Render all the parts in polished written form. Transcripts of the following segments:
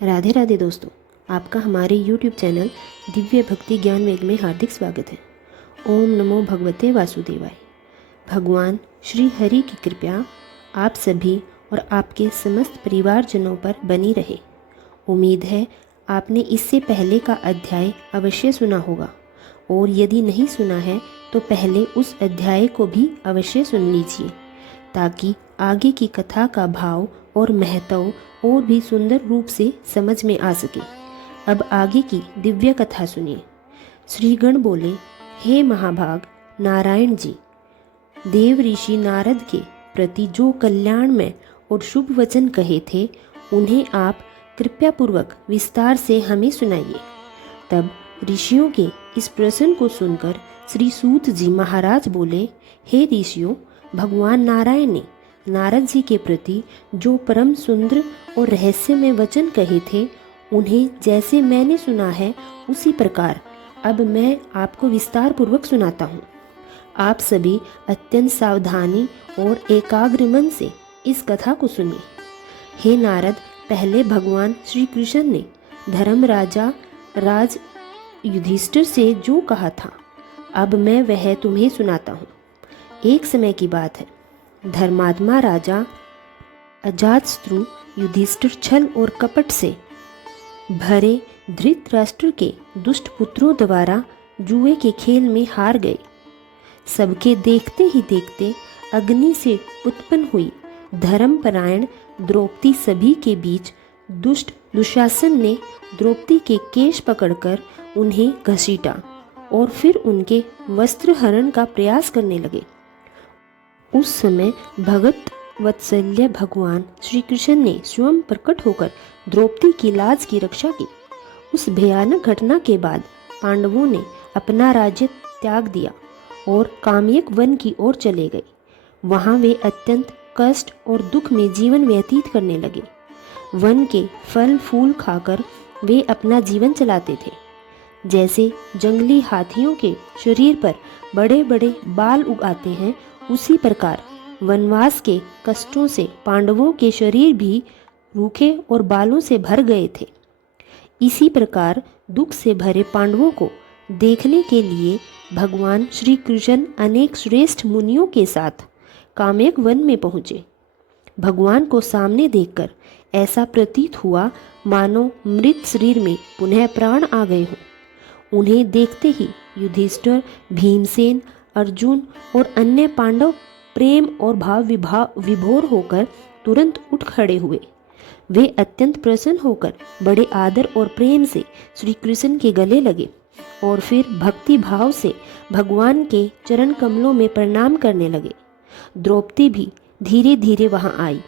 राधे राधे दोस्तों, आपका हमारे YouTube चैनल दिव्य भक्ति ज्ञान वेग में हार्दिक स्वागत है। ओम नमो भगवते वासुदेवाय। भगवान श्री हरि की कृपा आप सभी और आपके समस्त परिवारजनों पर बनी रहे। उम्मीद है आपने इससे पहले का अध्याय अवश्य सुना होगा, और यदि नहीं सुना है तो पहले उस अध्याय को भी अवश्य सुन लीजिए, ताकि आगे की कथा का भाव और महत्व और भी सुंदर रूप से समझ में आ सके। अब आगे की दिव्य कथा सुनिए। श्रीगण बोले, हे महाभाग नारायण जी, देव ऋषि नारद के प्रति जो कल्याणमय और शुभ वचन कहे थे, उन्हें आप कृपया पूर्वक विस्तार से हमें सुनाइए। तब ऋषियों के इस प्रश्न को सुनकर श्री सूत जी महाराज बोले, हे ऋषियों, भगवान नारायण ने नारद जी के प्रति जो परम सुंदर और रहस्यमय वचन कहे थे, उन्हें जैसे मैंने सुना है उसी प्रकार अब मैं आपको विस्तार पूर्वक सुनाता हूँ। आप सभी अत्यंत सावधानी और एकाग्र मन से इस कथा को सुनिए। हे नारद, पहले भगवान श्री कृष्ण ने धर्म राजा राज युधिष्ठिर से जो कहा था, अब मैं वह तुम्हें सुनाता हूँ। एक समय की बात है, धर्मात्मा राजा अजातशत्रु युधिष्ठिर छल और कपट से भरे धृतराष्ट्र के दुष्ट पुत्रों द्वारा जुए के खेल में हार गए। सबके देखते ही देखते अग्नि से उत्पन्न हुई धर्मपरायण द्रौपदी सभी के बीच दुष्ट दुशासन ने द्रौपदी के केश पकड़कर उन्हें घसीटा और फिर उनके वस्त्र हरण का प्रयास करने लगे। उस समय भगत वत्सल्य भगवान श्री कृष्ण ने स्वयं प्रकट होकर द्रौपदी की लाज की रक्षा की। उस भयानक घटना के बाद पांडवों ने अपना राज्य त्याग दिया और काम्यक वन की ओर चले गए। वहां वे अत्यंत कष्ट और दुख में जीवन व्यतीत करने लगे। वन के फल फूल खाकर वे अपना जीवन चलाते थे। जैसे जंगली हाथियों के शरीर पर बड़े बड़े बाल उगाते हैं, उसी प्रकार वनवास के कष्टों से पांडवों के शरीर भी रूखे और बालों से भर गए थे। इसी प्रकार दुख से भरे पांडवों को देखने के लिए भगवान श्री कृष्ण अनेक श्रेष्ठ मुनियों के साथ काम्यक वन में पहुँचे। भगवान को सामने देखकर ऐसा प्रतीत हुआ मानो मृत शरीर में पुनः प्राण आ गए हों। उन्हें देखते ही युधिष्ठिर, भीमसेन, अर्जुन और अन्य पांडव प्रेम और भाव विभोर होकर तुरंत उठ खड़े हुए। वे अत्यंत प्रसन्न होकर बड़े आदर और प्रेम से श्री कृष्ण के गले लगे और फिर भक्ति भाव से भगवान के चरण कमलों में प्रणाम करने लगे। द्रौपदी भी धीरे धीरे वहां आई।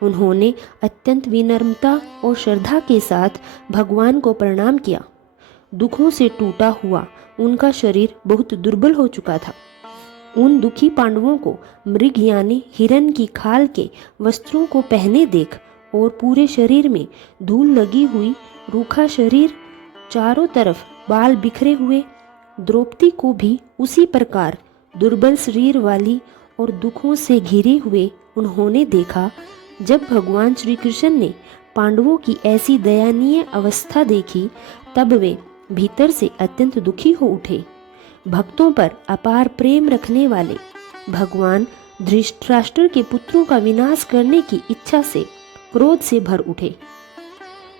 उन्होंने अत्यंत विनम्रता और श्रद्धा के साथ भगवान को प्रणाम किया। दुखों से टूटा हुआ उनका शरीर बहुत दुर्बल हो चुका था। उन दुखी पांडवों को मृग यानी हिरण की खाल के वस्त्रों को पहने देख और पूरे शरीर में धूल लगी हुई, रूखा शरीर, चारों तरफ बाल बिखरे हुए, द्रौपदी को भी उसी प्रकार दुर्बल शरीर वाली और दुखों से घिरे हुए उन्होंने देखा। जब भगवान श्री कृष्ण ने पांडवों की ऐसी दयनीय अवस्था देखी, तब वे भीतर से अत्यंत दुखी हो उठे। भक्तों पर अपार प्रेम रखने वाले भगवान धृतराष्ट्र के पुत्रों का विनाश करने की इच्छा से क्रोध से भर उठे।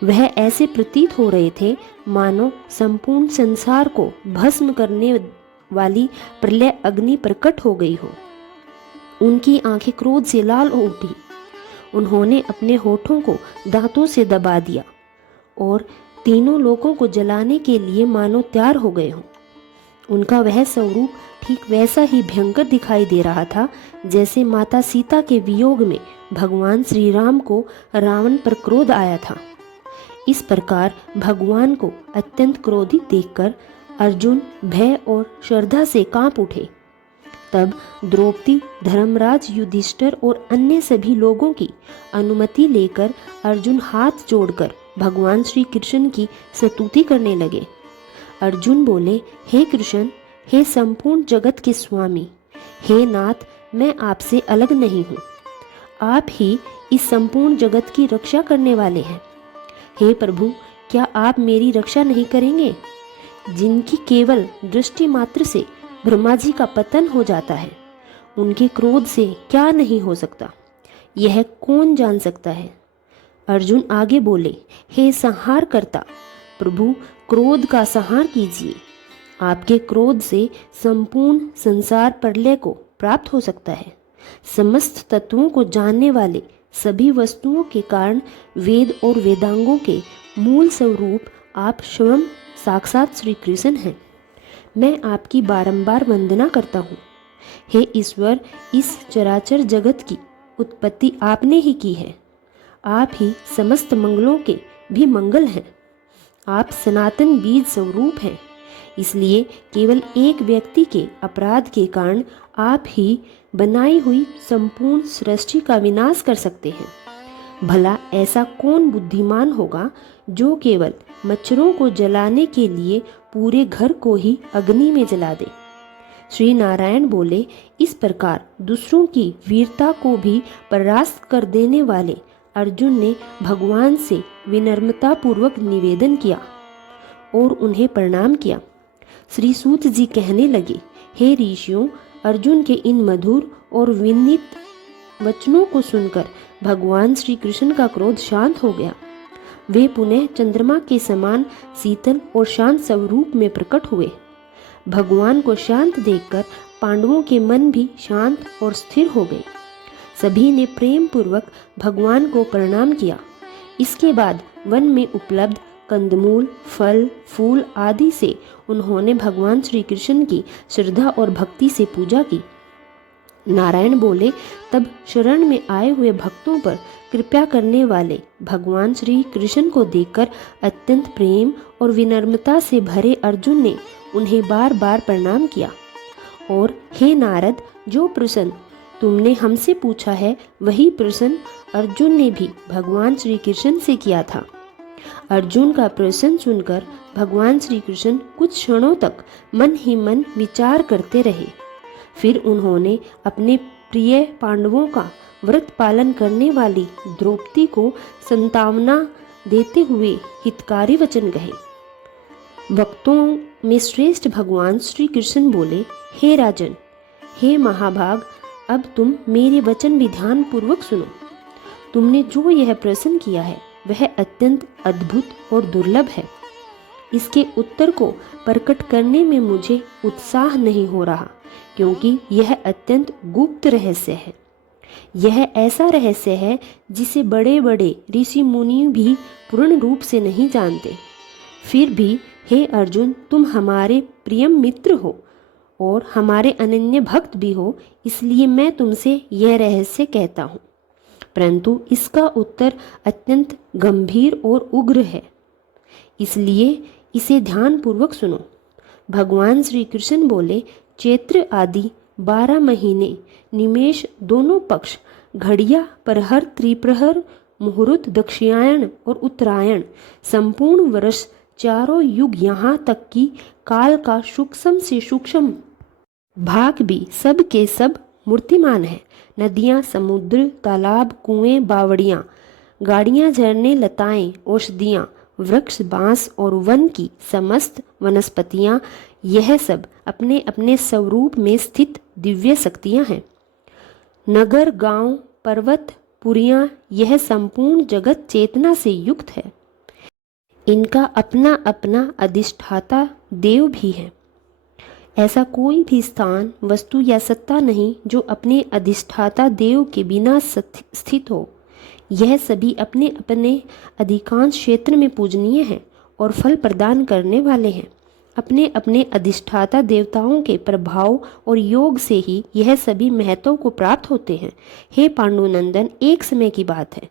वह ऐसे प्रतीत हो रहे थे मानो संपूर्ण संसार को भस्म करने वाली प्रलय अग्नि प्रकट हो गई हो। उनकी आंखें क्रोध से लाल हो उठी। उन्होंने अपने होठों को दांतों से दबा दिया और तीनों लोगों को जलाने के लिए मानो तैयार हो गए हों। उनका वह स्वरूप ठीक वैसा ही भयंकर दिखाई दे रहा था जैसे माता सीता के वियोग में भगवान श्री राम को रावण पर क्रोध आया था। इस प्रकार भगवान को अत्यंत क्रोधित देखकर अर्जुन भय और श्रद्धा से कांप उठे। तब द्रौपदी, धर्मराज युधिष्ठिर और अन्य सभी लोगों की अनुमति लेकर अर्जुन हाथ जोड़कर भगवान श्री कृष्ण की स्तुति करने लगे। अर्जुन बोले, हे कृष्ण, हे संपूर्ण जगत के स्वामी, हे नाथ, मैं आपसे अलग नहीं हूँ। आप ही इस संपूर्ण जगत की रक्षा करने वाले हैं। हे प्रभु, क्या आप मेरी रक्षा नहीं करेंगे? जिनकी केवल दृष्टि मात्र से ब्रह्मा जी का पतन हो जाता है, उनके क्रोध से क्या नहीं हो सकता, यह कौन जान सकता है? अर्जुन आगे बोले, हे संहार करता प्रभु, क्रोध का संहार कीजिए। आपके क्रोध से संपूर्ण संसार प्रलय को प्राप्त हो सकता है। समस्त तत्वों को जानने वाले सभी वस्तुओं के कारण वेद और वेदांगों के मूल स्वरूप आप स्वयं साक्षात श्री कृष्ण हैं। मैं आपकी बारंबार वंदना करता हूँ। हे ईश्वर, इस चराचर जगत की उत्पत्ति आपने ही की है। आप ही समस्त मंगलों के भी मंगल हैं। आप सनातन बीज स्वरूप हैं। इसलिए केवल एक व्यक्ति के अपराध के कारण आप ही बनाई हुई संपूर्ण सृष्टि का विनाश कर सकते हैं। भला ऐसा कौन बुद्धिमान होगा जो केवल मच्छरों को जलाने के लिए पूरे घर को ही अग्नि में जला दे? श्री नारायण बोले, इस प्रकार दूसरों की वीरता को भी परास्त कर देने वाले अर्जुन ने भगवान से विनम्रता पूर्वक निवेदन किया और उन्हें प्रणाम किया। श्री सूत जी कहने लगे, हे ऋषियों, अर्जुन के इन मधुर और विनीत वचनों को सुनकर भगवान श्री कृष्ण का क्रोध शांत हो गया। वे पुनः चंद्रमा के समान शीतल और शांत स्वरूप में प्रकट हुए। भगवान को शांत देखकर पांडवों के मन भी शांत और स्थिर हो गए। सभी ने प्रेम पूर्वक भगवान को प्रणाम किया। इसके बाद वन में उपलब्ध कंदमूल, फल, फूल आदि से उन्होंने भगवान श्री कृष्ण की श्रद्धा और भक्ति से पूजा की। नारायण बोले, तब शरण में आए हुए भक्तों पर कृपा करने वाले भगवान श्री कृष्ण को देखकर अत्यंत प्रेम और विनम्रता से भरे अर्जुन ने उन्हें बार बार प्रणाम किया और हे नारद, जो प्रश्न तुमने हमसे पूछा है वही प्रश्न अर्जुन ने भी भगवान श्री कृष्ण से किया था। अर्जुन का प्रश्न सुनकर भगवान श्री कृष्ण कुछ क्षणों तक मन ही मन विचार करते रहे। फिर उन्होंने अपने प्रिय पांडवों का व्रत पालन करने वाली द्रौपदी को सांत्वना देते हुए हितकारी वचन कहे। वक्तों में श्रेष्ठ भगवान श्री कृष्ण बोले, हे राजन, हे महाभाग, अब तुम मेरे वचन भी ध्यान पूर्वक सुनो। तुमने जो यह प्रश्न किया है वह अत्यंत अद्भुत और दुर्लभ है। इसके उत्तर को प्रकट करने में मुझे उत्साह नहीं हो रहा, क्योंकि यह अत्यंत गुप्त रहस्य है। यह ऐसा रहस्य है जिसे बड़े बड़े ऋषि मुनि भी पूर्ण रूप से नहीं जानते। फिर भी हे अर्जुन, तुम हमारे प्रिय मित्र हो और हमारे अनन्य भक्त भी हो, इसलिए मैं तुमसे यह रहस्य कहता हूँ, परंतु इसका उत्तर अत्यंत गंभीर और उग्र है, इसलिए इसे ध्यान पूर्वक सुनो। भगवान श्री कृष्ण बोले, चैत्र आदि 12 महीने, निमेष दोनों पक्ष, घड़िया, प्रहर, त्रिप्रहर, मुहूर्त, दक्षिणायन और उत्तरायण, संपूर्ण वर्ष, चारों युग, यहाँ तक कि काल का सूक्ष्म से सूक्ष्म भाग भी सब के सब मूर्तिमान है। नदियाँ, समुद्र, तालाब, कुएं, बावड़ियाँ, गाड़ियाँ, झरने, लताएं, औषधियाँ, वृक्ष, बांस और वन की समस्त वनस्पतियाँ, यह सब अपने अपने स्वरूप में स्थित दिव्य शक्तियाँ हैं। नगर, गांव, पर्वत, पुरियाँ, यह संपूर्ण जगत चेतना से युक्त है। इनका अपना अपना अधिष्ठाता देव भी है। ऐसा कोई भी स्थान, वस्तु या सत्ता नहीं जो अपने अधिष्ठाता देव के बिना स्थित हो। यह सभी अपने अपने अधिकांश क्षेत्र में पूजनीय हैं और फल प्रदान करने वाले हैं। अपने अपने अधिष्ठाता देवताओं के प्रभाव और योग से ही यह सभी महत्व को प्राप्त होते हैं। हे पांडुनंदन, एक समय की बात है,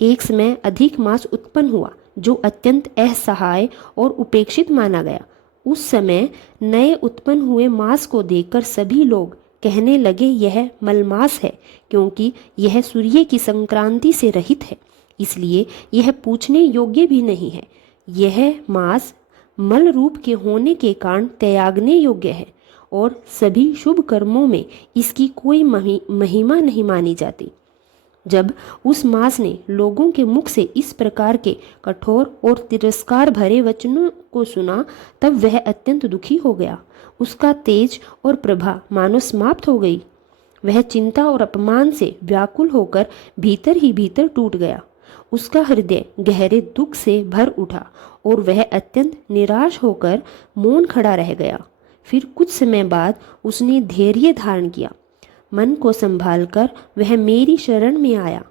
एक समय अधिक मास उत्पन्न हुआ जो अत्यंत असहाय और उपेक्षित माना गया। उस समय नए उत्पन्न हुए मास को देखकर सभी लोग कहने लगे, यह मलमास है, क्योंकि यह सूर्य की संक्रांति से रहित है, इसलिए यह पूछने योग्य भी नहीं है। यह मास मल रूप के होने के कारण त्यागने योग्य है और सभी शुभ कर्मों में इसकी कोई महिमा नहीं मानी जाती। जब उस मास ने लोगों के मुख से इस प्रकार के कठोर और तिरस्कार भरे वचनों को सुना, तब वह अत्यंत दुखी हो गया। उसका तेज और प्रभा मानो समाप्त हो गई। वह चिंता और अपमान से व्याकुल होकर भीतर ही भीतर टूट गया। उसका हृदय गहरे दुख से भर उठा और वह अत्यंत निराश होकर मौन खड़ा रह गया। फिर कुछ समय बाद उसने धैर्य धारण किया। मन को संभालकर वह मेरी शरण में आया।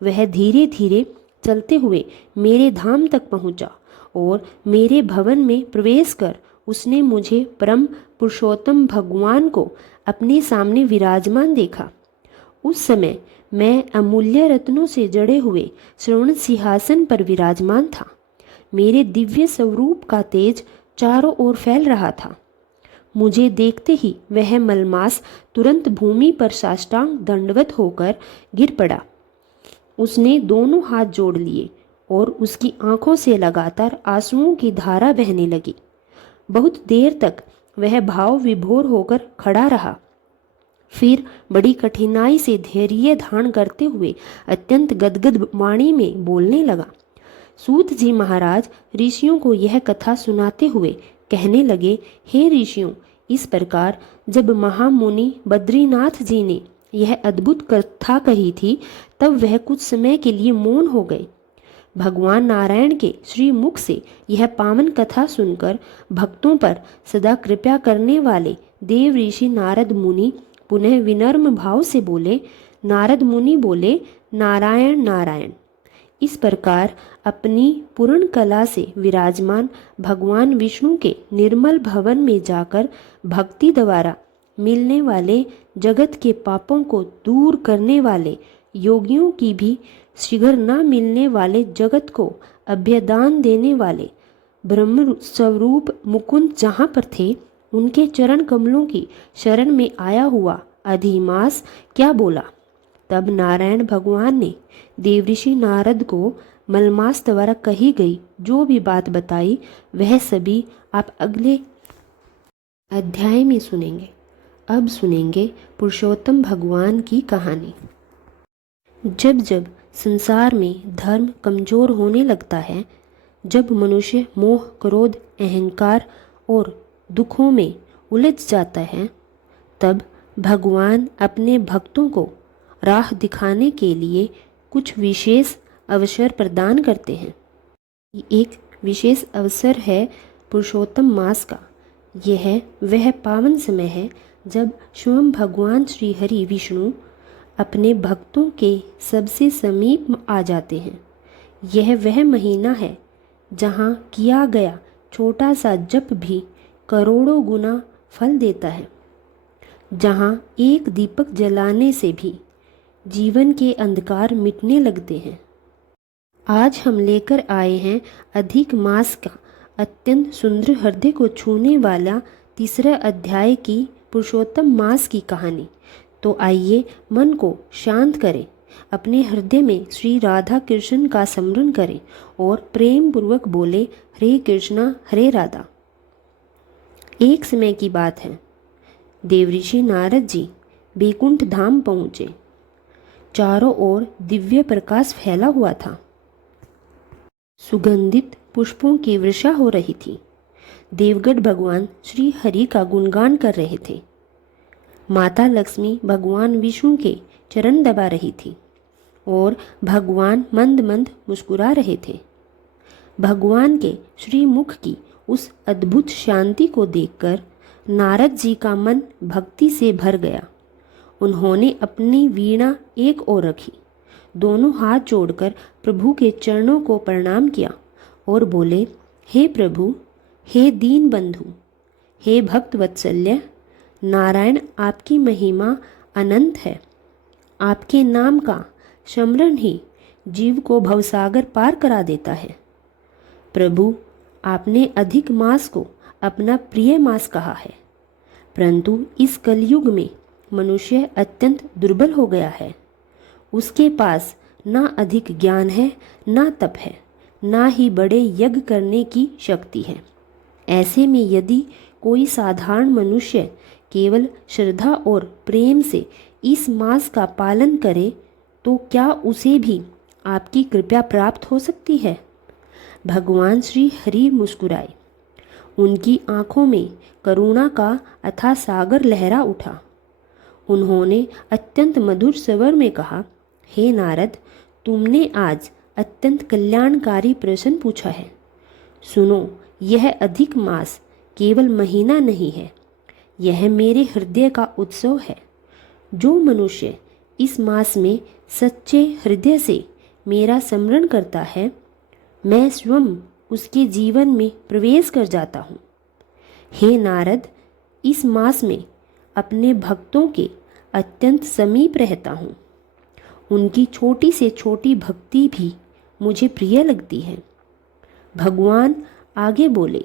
वह धीरे धीरे चलते हुए मेरे धाम तक पहुंचा और मेरे भवन में प्रवेश कर उसने मुझे परम पुरुषोत्तम भगवान को अपने सामने विराजमान देखा। उस समय मैं अमूल्य रत्नों से जड़े हुए श्रवण सिंहासन पर विराजमान था। मेरे दिव्य स्वरूप का तेज चारों ओर फैल रहा था। मुझे देखते ही वह मलमास तुरंत भूमि पर साष्टांग दंडवत होकर गिर पड़ा। उसने दोनों हाथ जोड़ लिए और उसकी आंखों से लगातार आंसुओं की धारा बहने लगी। बहुत देर तक वह भाव विभोर होकर खड़ा रहा। फिर बड़ी कठिनाई से धैर्य धारण करते हुए अत्यंत गदगद वाणी में बोलने लगा। सूत जी महाराज ऋषियों को यह कथा सुनाते हुए कहने लगे, हे ऋषियों, इस प्रकार जब महामुनि बद्रीनाथ जी ने यह अद्भुत कथा कही थी, तब वह कुछ समय के लिए मौन हो गए। भगवान नारायण के श्री मुख से यह पावन कथा सुनकर भक्तों पर सदा कृपा करने वाले देव ऋषि नारद मुनि पुनः विनम्र भाव से बोले। नारद मुनि बोले, नारायण नारायण। इस प्रकार अपनी पूर्ण कला से विराजमान भगवान विष्णु के निर्मल भवन में जाकर भक्ति द्वारा मिलने वाले जगत के पापों को दूर करने वाले योगियों की भी शीघ्र न मिलने वाले जगत को अभ्यदान देने वाले ब्रह्म स्वरूप मुकुंद जहाँ पर थे, उनके चरण कमलों की शरण में आया हुआ अधिमास क्या बोला। तब नारायण भगवान ने देवऋषि नारद को मलमास द्वारा कही गई जो भी बात बताई, वह सभी आप अगले अध्याय में सुनेंगे। अब सुनेंगे पुरुषोत्तम भगवान की कहानी। जब जब संसार में धर्म कमजोर होने लगता है, जब मनुष्य मोह, क्रोध, अहंकार और दुखों में उलझ जाता है, तब भगवान अपने भक्तों को राह दिखाने के लिए कुछ विशेष अवसर प्रदान करते हैं। एक विशेष अवसर है पुरुषोत्तम मास का। यह वह पावन समय है जब स्वयं भगवान श्री हरि विष्णु अपने भक्तों के सबसे समीप आ जाते हैं। यह वह महीना है जहाँ किया गया छोटा सा जप भी करोड़ों गुना फल देता है, जहाँ एक दीपक जलाने से भी जीवन के अंधकार मिटने लगते हैं। आज हम लेकर आए हैं अधिक मास का अत्यंत सुंदर हृदय को छूने वाला तीसरा अध्याय की पुरुषोत्तम मास की कहानी। तो आइए मन को शांत करें, अपने हृदय में श्री राधा कृष्ण का स्मरण करें और प्रेम पूर्वक बोले, हरे कृष्णा हरे राधा। एक समय की बात है, देवऋषि नारद जी बैकुंठ धाम पहुँचे। चारों ओर दिव्य प्रकाश फैला हुआ था। सुगंधित पुष्पों की वर्षा हो रही थी। देवगढ़ भगवान श्री हरि का गुणगान कर रहे थे। माता लक्ष्मी भगवान विष्णु के चरण दबा रही थी और भगवान मंद मंद मुस्कुरा रहे थे। भगवान के श्री मुख की उस अद्भुत शांति को देखकर नारद जी का मन भक्ति से भर गया। उन्होंने अपनी वीणा एक ओर रखी, दोनों हाथ जोड़कर प्रभु के चरणों को प्रणाम किया और बोले, हे प्रभु, हे दीन बंधु, हे भक्त वत्सल्य, नारायण आपकी महिमा अनंत है। आपके नाम का स्मरण ही जीव को भवसागर पार करा देता है। प्रभु, आपने अधिक मास को अपना प्रिय मास कहा है, परंतु इस कलयुग में मनुष्य अत्यंत दुर्बल हो गया है। उसके पास ना अधिक ज्ञान है, ना तप है, ना ही बड़े यज्ञ करने की शक्ति है। ऐसे में यदि कोई साधारण मनुष्य केवल श्रद्धा और प्रेम से इस मास का पालन करे तो क्या उसे भी आपकी कृपा प्राप्त हो सकती है? भगवान श्री हरि मुस्कुराए। उनकी आंखों में करुणा का अथाह सागर लहरा उठा। उन्होंने अत्यंत मधुर स्वर में कहा, हे नारद, तुमने आज अत्यंत कल्याणकारी प्रश्न पूछा है। सुनो, यह अधिक मास केवल महीना नहीं है, यह मेरे हृदय का उत्सव है। जो मनुष्य इस मास में सच्चे हृदय से मेरा स्मरण करता है, मैं स्वयं उसके जीवन में प्रवेश कर जाता हूँ। हे नारद, इस मास में अपने भक्तों के अत्यंत समीप रहता हूँ। उनकी छोटी से छोटी भक्ति भी मुझे प्रिय लगती है। भगवान आगे बोले,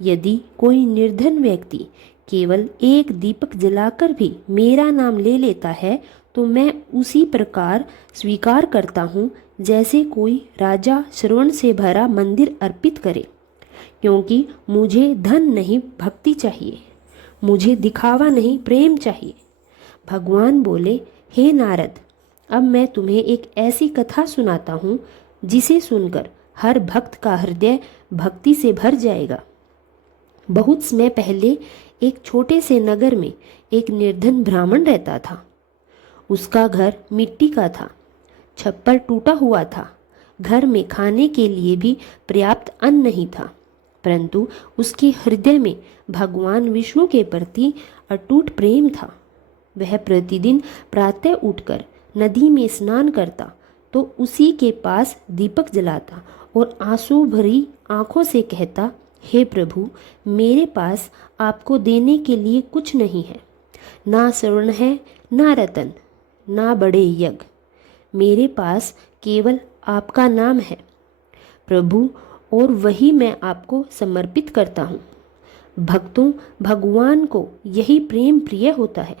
यदि कोई निर्धन व्यक्ति केवल एक दीपक जलाकर भी मेरा नाम ले लेता है तो मैं उसी प्रकार स्वीकार करता हूँ जैसे कोई राजा श्रवण से भरा मंदिर अर्पित करे, क्योंकि मुझे धन नहीं भक्ति चाहिए, मुझे दिखावा नहीं प्रेम चाहिए। भगवान बोले, हे नारद, अब मैं तुम्हें एक ऐसी कथा सुनाता हूँ जिसे सुनकर हर भक्त का हृदय भक्ति से भर जाएगा। बहुत समय पहले एक छोटे से नगर में एक निर्धन ब्राह्मण रहता था। उसका घर मिट्टी का था, छप्पर टूटा हुआ था, घर में खाने के लिए भी पर्याप्त अन्न नहीं था, परंतु उसके हृदय में भगवान विष्णु के प्रति अटूट प्रेम था। वह प्रतिदिन प्रातः उठकर नदी में स्नान करता तो उसी के पास दीपक जलाता और आंसू भरी आंखों से कहता, हे प्रभु, मेरे पास आपको देने के लिए कुछ नहीं है, ना स्वर्ण है, ना रतन, ना बड़े यज्ञ, मेरे पास केवल आपका नाम है प्रभु, और वही मैं आपको समर्पित करता हूँ। भक्तों, भगवान को यही प्रेम प्रिय होता है।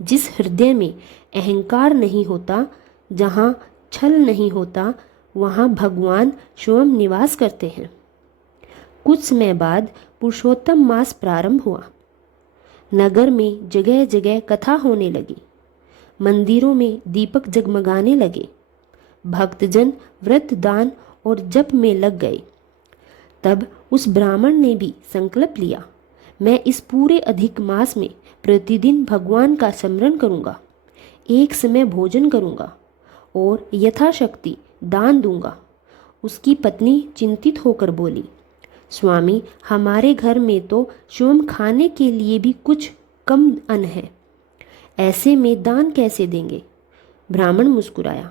जिस हृदय में अहंकार नहीं होता, जहाँ छल नहीं होता, वहाँ भगवान स्वयं निवास करते हैं। कुछ समय बाद पुरुषोत्तम मास प्रारंभ हुआ। नगर में जगह जगह कथा होने लगी, मंदिरों में दीपक जगमगाने लगे, भक्तजन व्रत दान और जप में लग गए। तब उस ब्राह्मण ने भी संकल्प लिया, मैं इस पूरे अधिक मास में प्रतिदिन भगवान का स्मरण करूंगा, एक समय भोजन करूंगा और यथाशक्ति दान दूंगा। उसकी पत्नी चिंतित होकर बोली, स्वामी, हमारे घर में तो स्वयं खाने के लिए भी कुछ कम अन्न है, ऐसे में दान कैसे देंगे? ब्राह्मण मुस्कुराया।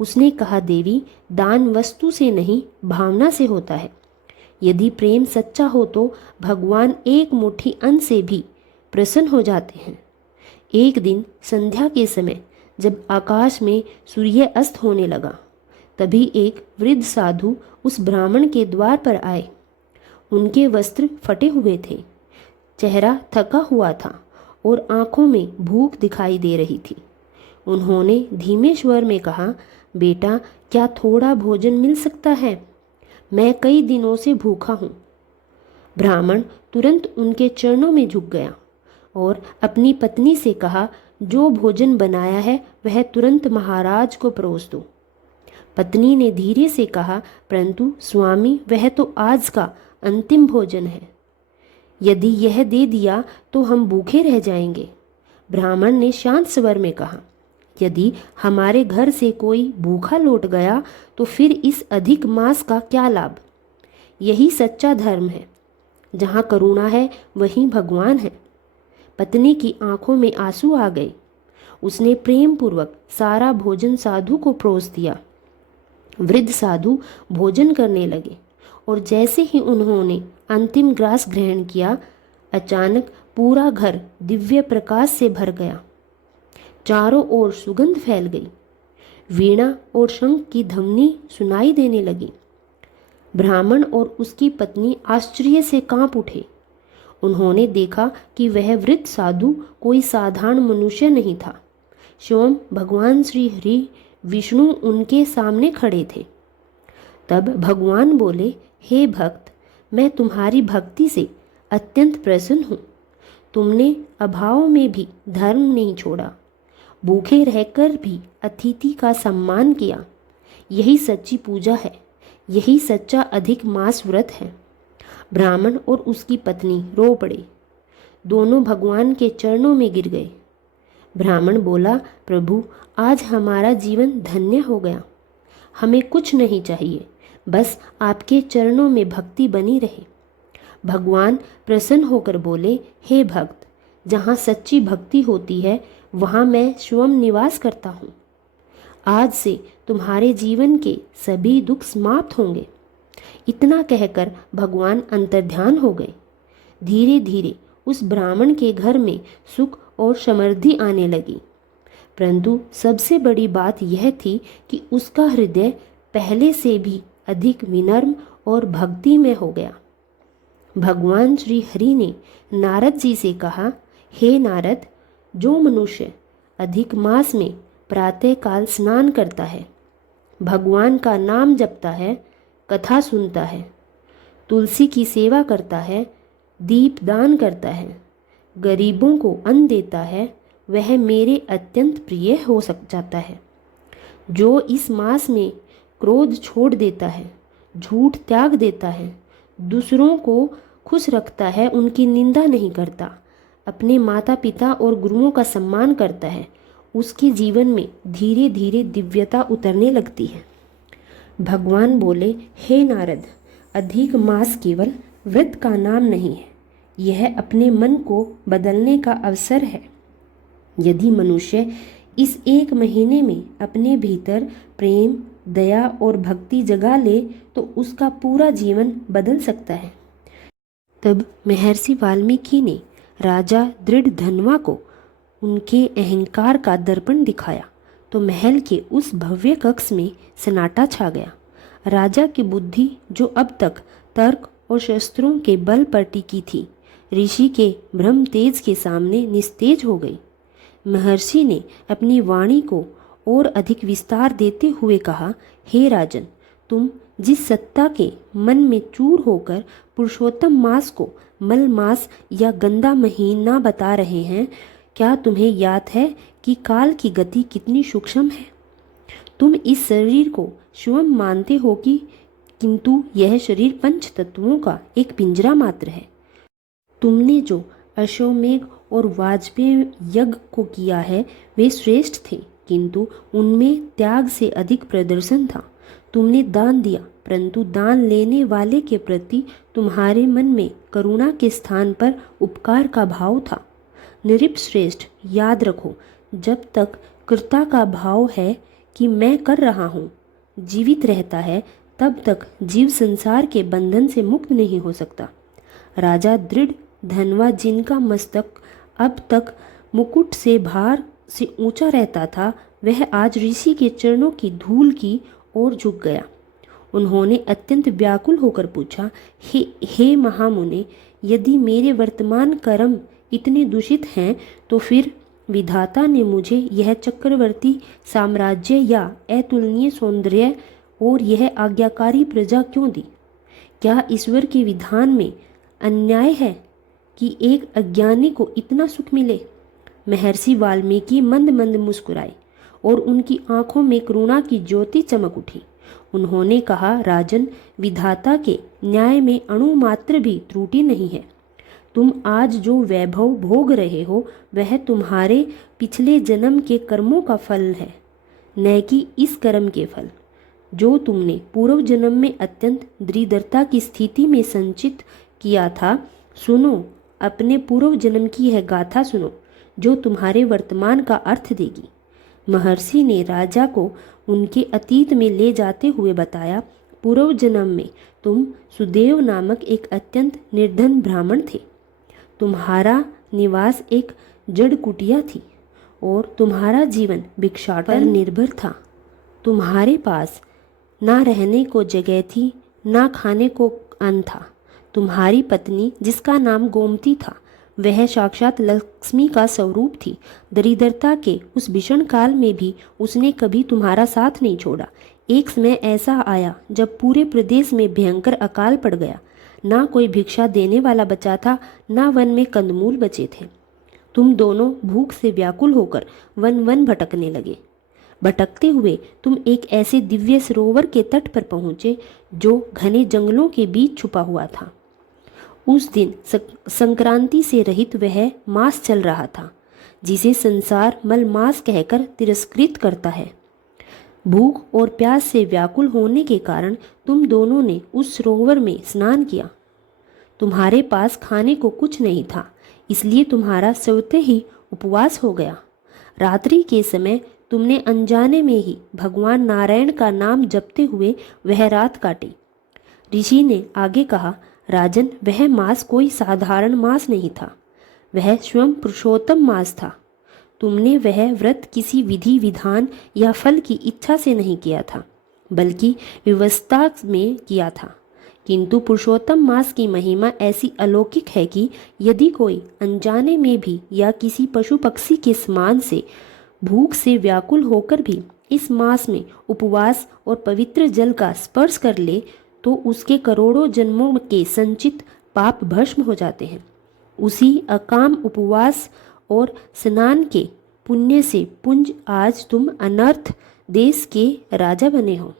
उसने कहा, देवी, दान वस्तु से नहीं भावना से होता है। यदि प्रेम सच्चा हो तो भगवान एक मुट्ठी अन्न से भी प्रसन्न हो जाते हैं। एक दिन संध्या के समय जब आकाश में सूर्य अस्त होने लगा, तभी एक वृद्ध साधु उस ब्राह्मण के द्वार पर आए। उनके वस्त्र फटे हुए थे, चेहरा थका हुआ था और आंखों में भूख दिखाई दे रही थी। उन्होंने धीमे स्वर में कहा, बेटा, क्या थोड़ा भोजन मिल सकता है? मैं कई दिनों से भूखा हूँ। ब्राह्मण तुरंत उनके चरणों में झुक गया और अपनी पत्नी से कहा, जो भोजन बनाया है वह तुरंत महाराज को परोस दो। पत्नी ने धीरे से कहा, परंतु स्वामी, वह तो आज का अंतिम भोजन है, यदि यह दे दिया तो हम भूखे रह जाएंगे। ब्राह्मण ने शांत स्वर में कहा, यदि हमारे घर से कोई भूखा लौट गया तो फिर इस अधिक मास का क्या लाभ? यही सच्चा धर्म है। जहाँ करुणा है वहीं भगवान है। पत्नी की आंखों में आंसू आ गए। उसने प्रेम पूर्वक सारा भोजन साधु को परोस दिया। वृद्ध साधु भोजन करने लगे और जैसे ही उन्होंने अंतिम ग्रास ग्रहण किया, अचानक पूरा घर दिव्य प्रकाश से भर गया। चारों ओर सुगंध फैल गई। वीणा और शंख की ध्वनि सुनाई देने लगी। ब्राह्मण और उसकी पत्नी आश्चर्य से कांप उठे। उन्होंने देखा कि वह वृद्ध साधु कोई साधारण मनुष्य नहीं था, स्वयं भगवान श्री हरि विष्णु उनके सामने खड़े थे। तब भगवान बोले, हे भक्त, मैं तुम्हारी भक्ति से अत्यंत प्रसन्न हूँ। तुमने अभाव में भी धर्म नहीं छोड़ा भूखे रहकर भी अतिथि का सम्मान किया। यही सच्ची पूजा है, यही सच्चा अधिक मास व्रत है। ब्राह्मण और उसकी पत्नी रो पड़े, दोनों भगवान के चरणों में गिर गए। ब्राह्मण बोला, प्रभु आज हमारा जीवन धन्य हो गया, हमें कुछ नहीं चाहिए, बस आपके चरणों में भक्ति बनी रहे। भगवान प्रसन्न होकर बोले, हे भक्त, जहाँ सच्ची भक्ति होती है वहाँ मैं स्वयं निवास करता हूँ। आज से तुम्हारे जीवन के सभी दुख समाप्त होंगे। इतना कहकर भगवान अंतर्ध्यान हो गए। धीरे धीरे उस ब्राह्मण के घर में सुख और समृद्धि आने लगी। परंतु सबसे बड़ी बात यह थी कि उसका हृदय पहले से भी अधिक विनम्र और भक्ति में हो गया। भगवान श्री हरि ने नारद जी से कहा, हे नारद, जो मनुष्य अधिक मास में प्रातःकाल स्नान करता है, भगवान का नाम जपता है, कथा सुनता है, तुलसी की सेवा करता है, दीप दान करता है, गरीबों को अन्न देता है, वह मेरे अत्यंत प्रिय हो जाता है। जो इस मास में क्रोध छोड़ देता है, झूठ त्याग देता है, दूसरों को खुश रखता है, उनकी निंदा नहीं करता, अपने माता पिता और गुरुओं का सम्मान करता है, उसके जीवन में धीरे धीरे दिव्यता उतरने लगती है। भगवान बोले, हे नारद, अधिक मास केवल व्रत का नाम नहीं है, यह अपने मन को बदलने का अवसर है। यदि मनुष्य इस एक महीने में अपने भीतर प्रेम, दया और भक्ति जगा ले तो उसका पूरा जीवन बदल सकता है। तब महर्षि वाल्मीकि ने राजा दृढ़धन्वा को उनके अहंकार का दर्पण दिखाया तो महल के उस भव्य कक्ष में सन्नाटा छा गया। राजा की बुद्धि, जो अब तक तर्क और शस्त्रों के बल पर टिकी थी, ऋषि के ब्रह्म तेज के सामने निस्तेज हो गई। महर्षि ने अपनी वाणी को और अधिक विस्तार देते हुए कहा, हे राजन, तुम जिस सत्ता के मन में चूर होकर पुरुषोत्तम मास को मल मास या गंदा महीना बता रहे हैं, क्या तुम्हें याद है कि काल की गति कितनी सूक्ष्म है? तुम इस शरीर को स्वयं मानते हो कि किंतु यह शरीर पंच तत्वों का एक पिंजरा मात्र है। तुमने जो अश्वमेघ और वाजपेय यज्ञ को किया है वे श्रेष्ठ थे, किंतु उनमें त्याग से अधिक प्रदर्शन था। तुमने दान दिया, परंतु दान लेने वाले के प्रति तुम्हारे मन में करुणा के स्थान पर उपकार का भाव था। नृप श्रेष्ठ, याद रखो, जब तक कर्ता का भाव है कि मैं कर रहा हूँ जीवित रहता है, तब तक जीव संसार के बंधन से मुक्त नहीं हो सकता। राजा दृढ़ धनवा, जिनका मस्तक अब तक मुकुट से भार से ऊंचा रहता था, वह आज ऋषि के चरणों की धूल की ओर झुक गया। उन्होंने अत्यंत व्याकुल होकर पूछा, हे महामुने, यदि मेरे वर्तमान कर्म इतने दूषित हैं तो फिर विधाता ने मुझे यह चक्रवर्ती साम्राज्य या अतुलनीय सौंदर्य और यह आज्ञाकारी प्रजा क्यों दी? क्या ईश्वर के विधान में अन्याय है कि एक अज्ञानी को इतना सुख मिले? महर्षि वाल्मीकि मंद मंद मुस्कुराए और उनकी आंखों में करुणा की ज्योति चमक उठी। उन्होंने कहा, राजन, विधाता के न्याय में अणु मात्र भी त्रुटि नहीं है। तुम आज जो वैभव भोग रहे हो वह तुम्हारे पिछले जन्म के कर्मों का फल है, न कि इस कर्म के फल जो तुमने पूर्व जन्म में अत्यंत दरिद्रता की स्थिति में संचित किया था। सुनो, अपने पूर्व जन्म की यह गाथा सुनो जो तुम्हारे वर्तमान का अर्थ देगी। महर्षि ने राजा को उनके अतीत में ले जाते हुए बताया, पूर्व जन्म में तुम सुदेव नामक एक अत्यंत निर्धन ब्राह्मण थे। तुम्हारा निवास एक जड़ कुटिया थी और तुम्हारा जीवन भिक्षाटन पर निर्भर था। तुम्हारे पास ना रहने को जगह थी, ना खाने को अन्न था। तुम्हारी पत्नी, जिसका नाम गोमती था, वह साक्षात लक्ष्मी का स्वरूप थी। दरिद्रता के उस भीषण काल में भी उसने कभी तुम्हारा साथ नहीं छोड़ा। एक समय ऐसा आया जब पूरे प्रदेश में भयंकर अकाल पड़ गया। ना कोई भिक्षा देने वाला बचा था, ना वन में कंदमूल बचे थे। तुम दोनों भूख से व्याकुल होकर वन वन भटकने लगे। भटकते हुए तुम एक ऐसे दिव्य सरोवर के तट पर पहुँचे जो घने जंगलों के बीच छुपा हुआ था। उस दिन संक्रांति से रहित वह मास चल रहा था जिसे संसार मलमास कहकर तिरस्कृत करता है। भूख और प्यास से व्याकुल होने के कारण तुम दोनों ने उस सरोवर में स्नान किया। तुम्हारे पास खाने को कुछ नहीं था, इसलिए तुम्हारा स्वतः ही उपवास हो गया। रात्रि के समय तुमने अनजाने में ही भगवान नारायण का नाम जपते हुए वह रात काटी। ऋषि ने आगे कहा, राजन, वह मास कोई साधारण मास नहीं था, वह स्वयं पुरुषोत्तम मास था। तुमने वह व्रत किसी विधि विधान या फल की इच्छा से नहीं किया था, बल्कि व्यवस्था में किया था। किंतु पुरुषोत्तम मास की महिमा ऐसी अलौकिक है कि यदि कोई अनजाने में भी या किसी पशु पक्षी के समान से भूख से व्याकुल होकर भी इस मास में उपवास और पवित्र जल का स्पर्श कर ले तो उसके करोड़ों जन्मों के संचित पाप भस्म हो जाते हैं। उसी अकाम उपवास और स्नान के पुण्य से पुंज आज तुम अनर्थ देश के राजा बने हो।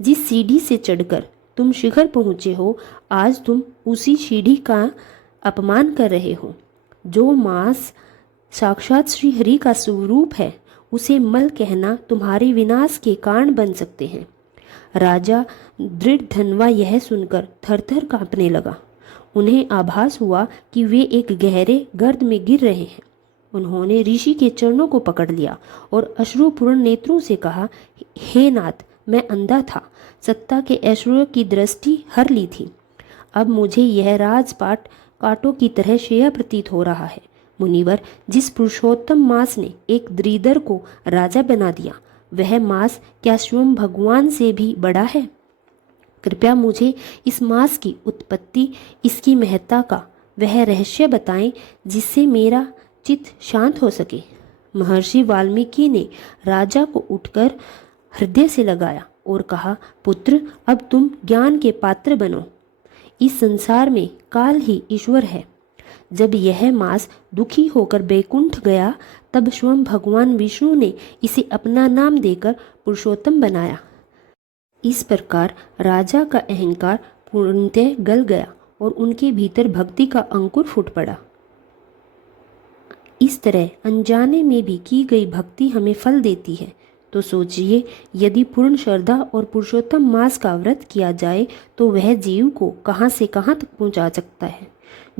जिस सीढ़ी से चढ़कर तुम शिखर पहुँचे हो, आज तुम उसी सीढ़ी का अपमान कर रहे हो। जो मास साक्षात श्री हरि का स्वरूप है, उसे मल कहना तुम्हारे विनाश के कारण बन सकते हैं। राजा दृढ़ धनवा यह सुनकर थरथर कांपने लगा। उन्हें आभास हुआ कि वे एक गहरे गर्त में गिर रहे हैं। उन्होंने ऋषि के चरणों को पकड़ लिया और अश्रुपूर्ण नेत्रों से कहा, हे नाथ, मैं अंधा था, सत्ता के ऐश्वर्य की दृष्टि हर ली थी। अब मुझे यह राजपाट कांटों की तरह शेय प्रतीत हो रहा है। मुनिवर, जिस पुरुषोत्तम मास ने एक दरिद्र को राजा बना दिया, वह मास क्या स्वयं भगवान से भी बड़ा है? कृपया मुझे इस मास की उत्पत्ति, इसकी महत्ता का वह रहस्य बताएं जिससे मेरा चित्त शांत हो सके। महर्षि वाल्मीकि ने राजा को उठकर हृदय से लगाया और कहा, पुत्र, अब तुम ज्ञान के पात्र बनो। इस संसार में काल ही ईश्वर है। जब यह मास दुखी होकर बैकुंठ गया, तब स्वयं भगवान विष्णु ने इसे अपना नाम देकर पुरुषोत्तम बनाया। इस प्रकार राजा का अहंकार पूर्णतः गल गया और उनके भीतर भक्ति का अंकुर फूट पड़ा। इस तरह अनजाने में भी की गई भक्ति हमें फल देती है। तो सोचिए, यदि पूर्ण श्रद्धा और पुरुषोत्तम मास का व्रत किया जाए तो वह जीव को कहाँ से कहाँ तक पहुँचा सकता है।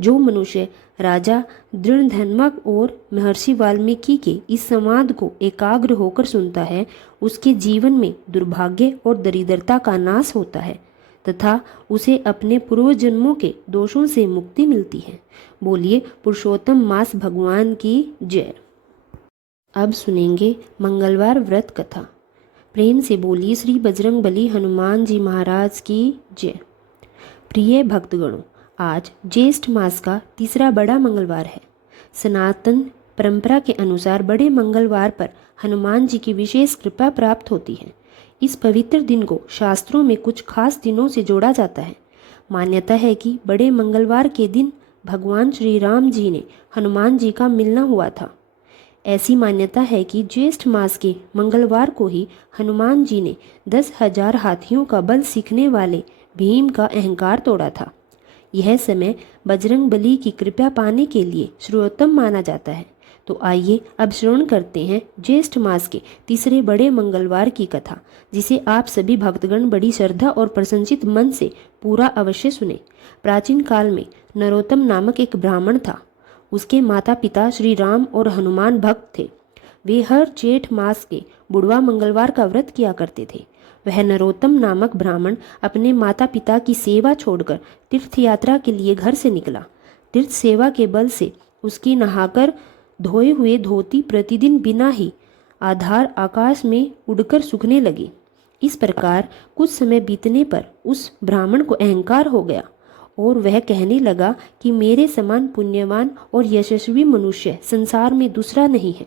जो मनुष्य राजा दृढ़धन्मक और महर्षि वाल्मीकि के इस संवाद को एकाग्र होकर सुनता है, उसके जीवन में दुर्भाग्य और दरिद्रता का नाश होता है तथा उसे अपने पूर्व जन्मों के दोषों से मुक्ति मिलती है। बोलिए पुरुषोत्तम मास भगवान की जय। अब सुनेंगे मंगलवार व्रत कथा। प्रेम से बोलिए श्री बजरंगबली हनुमान जी महाराज की जय। प्रिय भक्तगणों, आज ज्येष्ठ मास का तीसरा बड़ा मंगलवार है। सनातन परंपरा के अनुसार बड़े मंगलवार पर हनुमान जी की विशेष कृपा प्राप्त होती है। इस पवित्र दिन को शास्त्रों में कुछ खास दिनों से जोड़ा जाता है। मान्यता है कि बड़े मंगलवार के दिन भगवान श्री राम जी ने हनुमान जी का मिलना हुआ था। ऐसी मान्यता है कि ज्येष्ठ मास के मंगलवार को ही हनुमान जी ने 10,000 हाथियों का बल सीखने वाले भीम का अहंकार तोड़ा था। यह समय बजरंगबली की कृपा पाने के लिए श्रेयोत्तम माना जाता है। तो आइए अब श्रवण करते हैं ज्येष्ठ मास के तीसरे बड़े मंगलवार की कथा, जिसे आप सभी भक्तगण बड़ी श्रद्धा और प्रसन्नचित मन से पूरा अवश्य सुने। प्राचीन काल में नरोत्तम नामक एक ब्राह्मण था। उसके माता पिता श्री राम और हनुमान भक्त थे। वे हर जेठ मास के बुढ़वा मंगलवार का व्रत किया करते थे। वह नरोत्तम नामक ब्राह्मण अपने माता पिता की सेवा छोड़कर तीर्थ यात्रा के लिए घर से निकला। तीर्थ सेवा के बल से उसकी नहाकर धोए हुए धोती प्रतिदिन बिना ही आधार आकाश में उड़कर सूखने लगी। इस प्रकार कुछ समय बीतने पर उस ब्राह्मण को अहंकार हो गया और वह कहने लगा कि मेरे समान पुण्यवान और यशस्वी मनुष्य संसार में दूसरा नहीं है।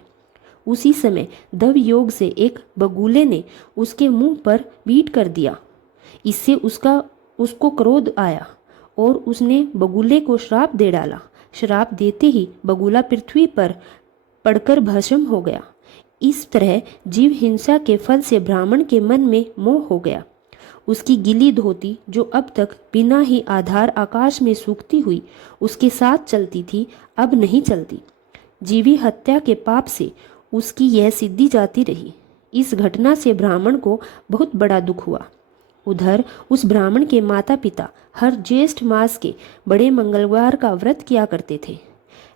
उसी समय दव योग से एक बगुले ने उसके मुंह पर बीट कर दिया। इससे उसको क्रोध आया और उसने बगुले को श्राप दे डाला श्राप देते ही बगुला पृथ्वी पर पड़कर भस्म हो गया। इस तरह जीव हिंसा के फल से ब्राह्मण के मन में मोह हो गया। उसकी गीली धोती जो अब तक बिना ही आधार आकाश में सूखती हुई उसके साथ चलती थी, अब नहीं चलती। जीवी हत्या के पाप से उसकी यह सिद्धि जाती रही। इस घटना से ब्राह्मण को बहुत बड़ा दुख हुआ। उधर उस ब्राह्मण के माता पिता हर ज्येष्ठ मास के बड़े मंगलवार का व्रत किया करते थे।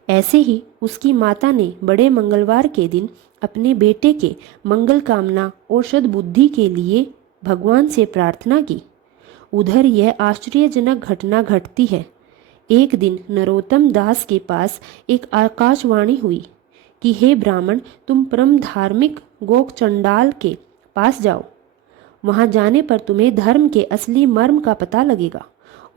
ऐसे ही उसकी माता ने बड़े मंगलवार के दिन अपने बेटे के मंगल कामना और सद्बुद्धि के लिए भगवान से प्रार्थना की। उधर यह आश्चर्यजनक घटना घटती है। एक दिन नरोत्तम दास के पास एक आकाशवाणी हुई कि हे ब्राह्मण, तुम परम धार्मिक गोक चंडाल के पास जाओ। वहां जाने पर तुम्हें धर्म के असली मर्म का पता लगेगा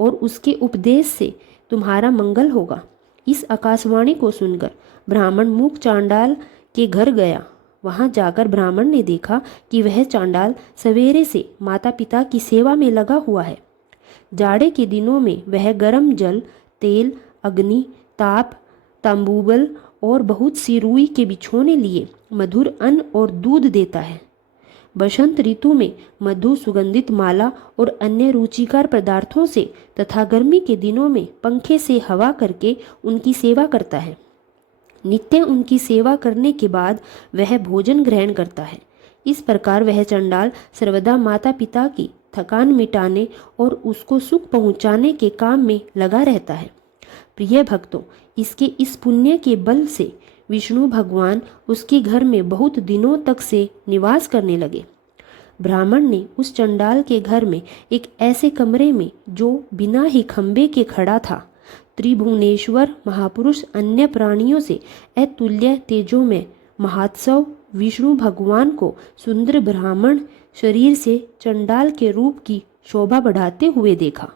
और उसके उपदेश से तुम्हारा मंगल होगा। इस आकाशवाणी को सुनकर ब्राह्मण मूक चांडाल के घर गया। वहां जाकर ब्राह्मण ने देखा कि वह चांडाल सवेरे से माता पिता की सेवा में लगा हुआ है। जाड़े के दिनों में वह गर्म जल, तेल, अग्नि, ताप, तांबूबल और बहुत सी रुई के बिछोने लिए मधुर अन्न और दूध देता है। बसंत ऋतु में मधु, सुगंधित माला और अन्य रुचिकर पदार्थों से तथा गर्मी के दिनों में पंखे से हवा करके उनकी सेवा करता है। नित्य उनकी सेवा करने के बाद वह भोजन ग्रहण करता है। इस प्रकार वह चंडाल सर्वदा माता पिता की थकान मिटाने और उसको सुख पहुंचाने के काम में लगा रहता है। प्रिय भक्तों, इसके इस पुण्य के बल से विष्णु भगवान उसके घर में बहुत दिनों तक से निवास करने लगे। ब्राह्मण ने उस चंडाल के घर में एक ऐसे कमरे में जो बिना ही खंबे के खड़ा था, त्रिभुवनेश्वर महापुरुष अन्य प्राणियों से अतुल्य तेजो में महात्सव विष्णु भगवान को सुंदर ब्राह्मण शरीर से चंडाल के रूप की शोभा बढ़ाते हुए देखा।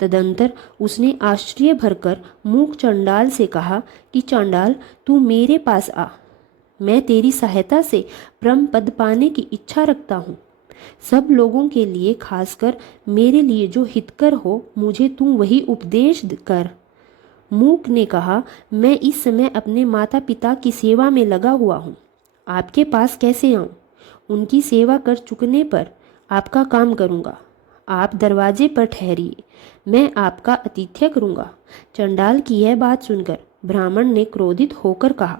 तदंतर उसने आश्चर्य भरकर मूक चंडाल से कहा कि चंडाल, तू मेरे पास आ। मैं तेरी सहायता से परम पद पाने की इच्छा रखता हूँ। सब लोगों के लिए, खासकर मेरे लिए जो हितकर हो, मुझे तू वही उपदेश कर। मूक ने कहा, मैं इस समय अपने माता पिता की सेवा में लगा हुआ हूँ। आपके पास कैसे आऊँ? उनकी सेवा कर चुकने पर आपका काम करूँगा। आप दरवाजे पर ठहरिए, मैं आपका आतिथ्य करूँगा। चंडाल की यह बात सुनकर ब्राह्मण ने क्रोधित होकर कहा,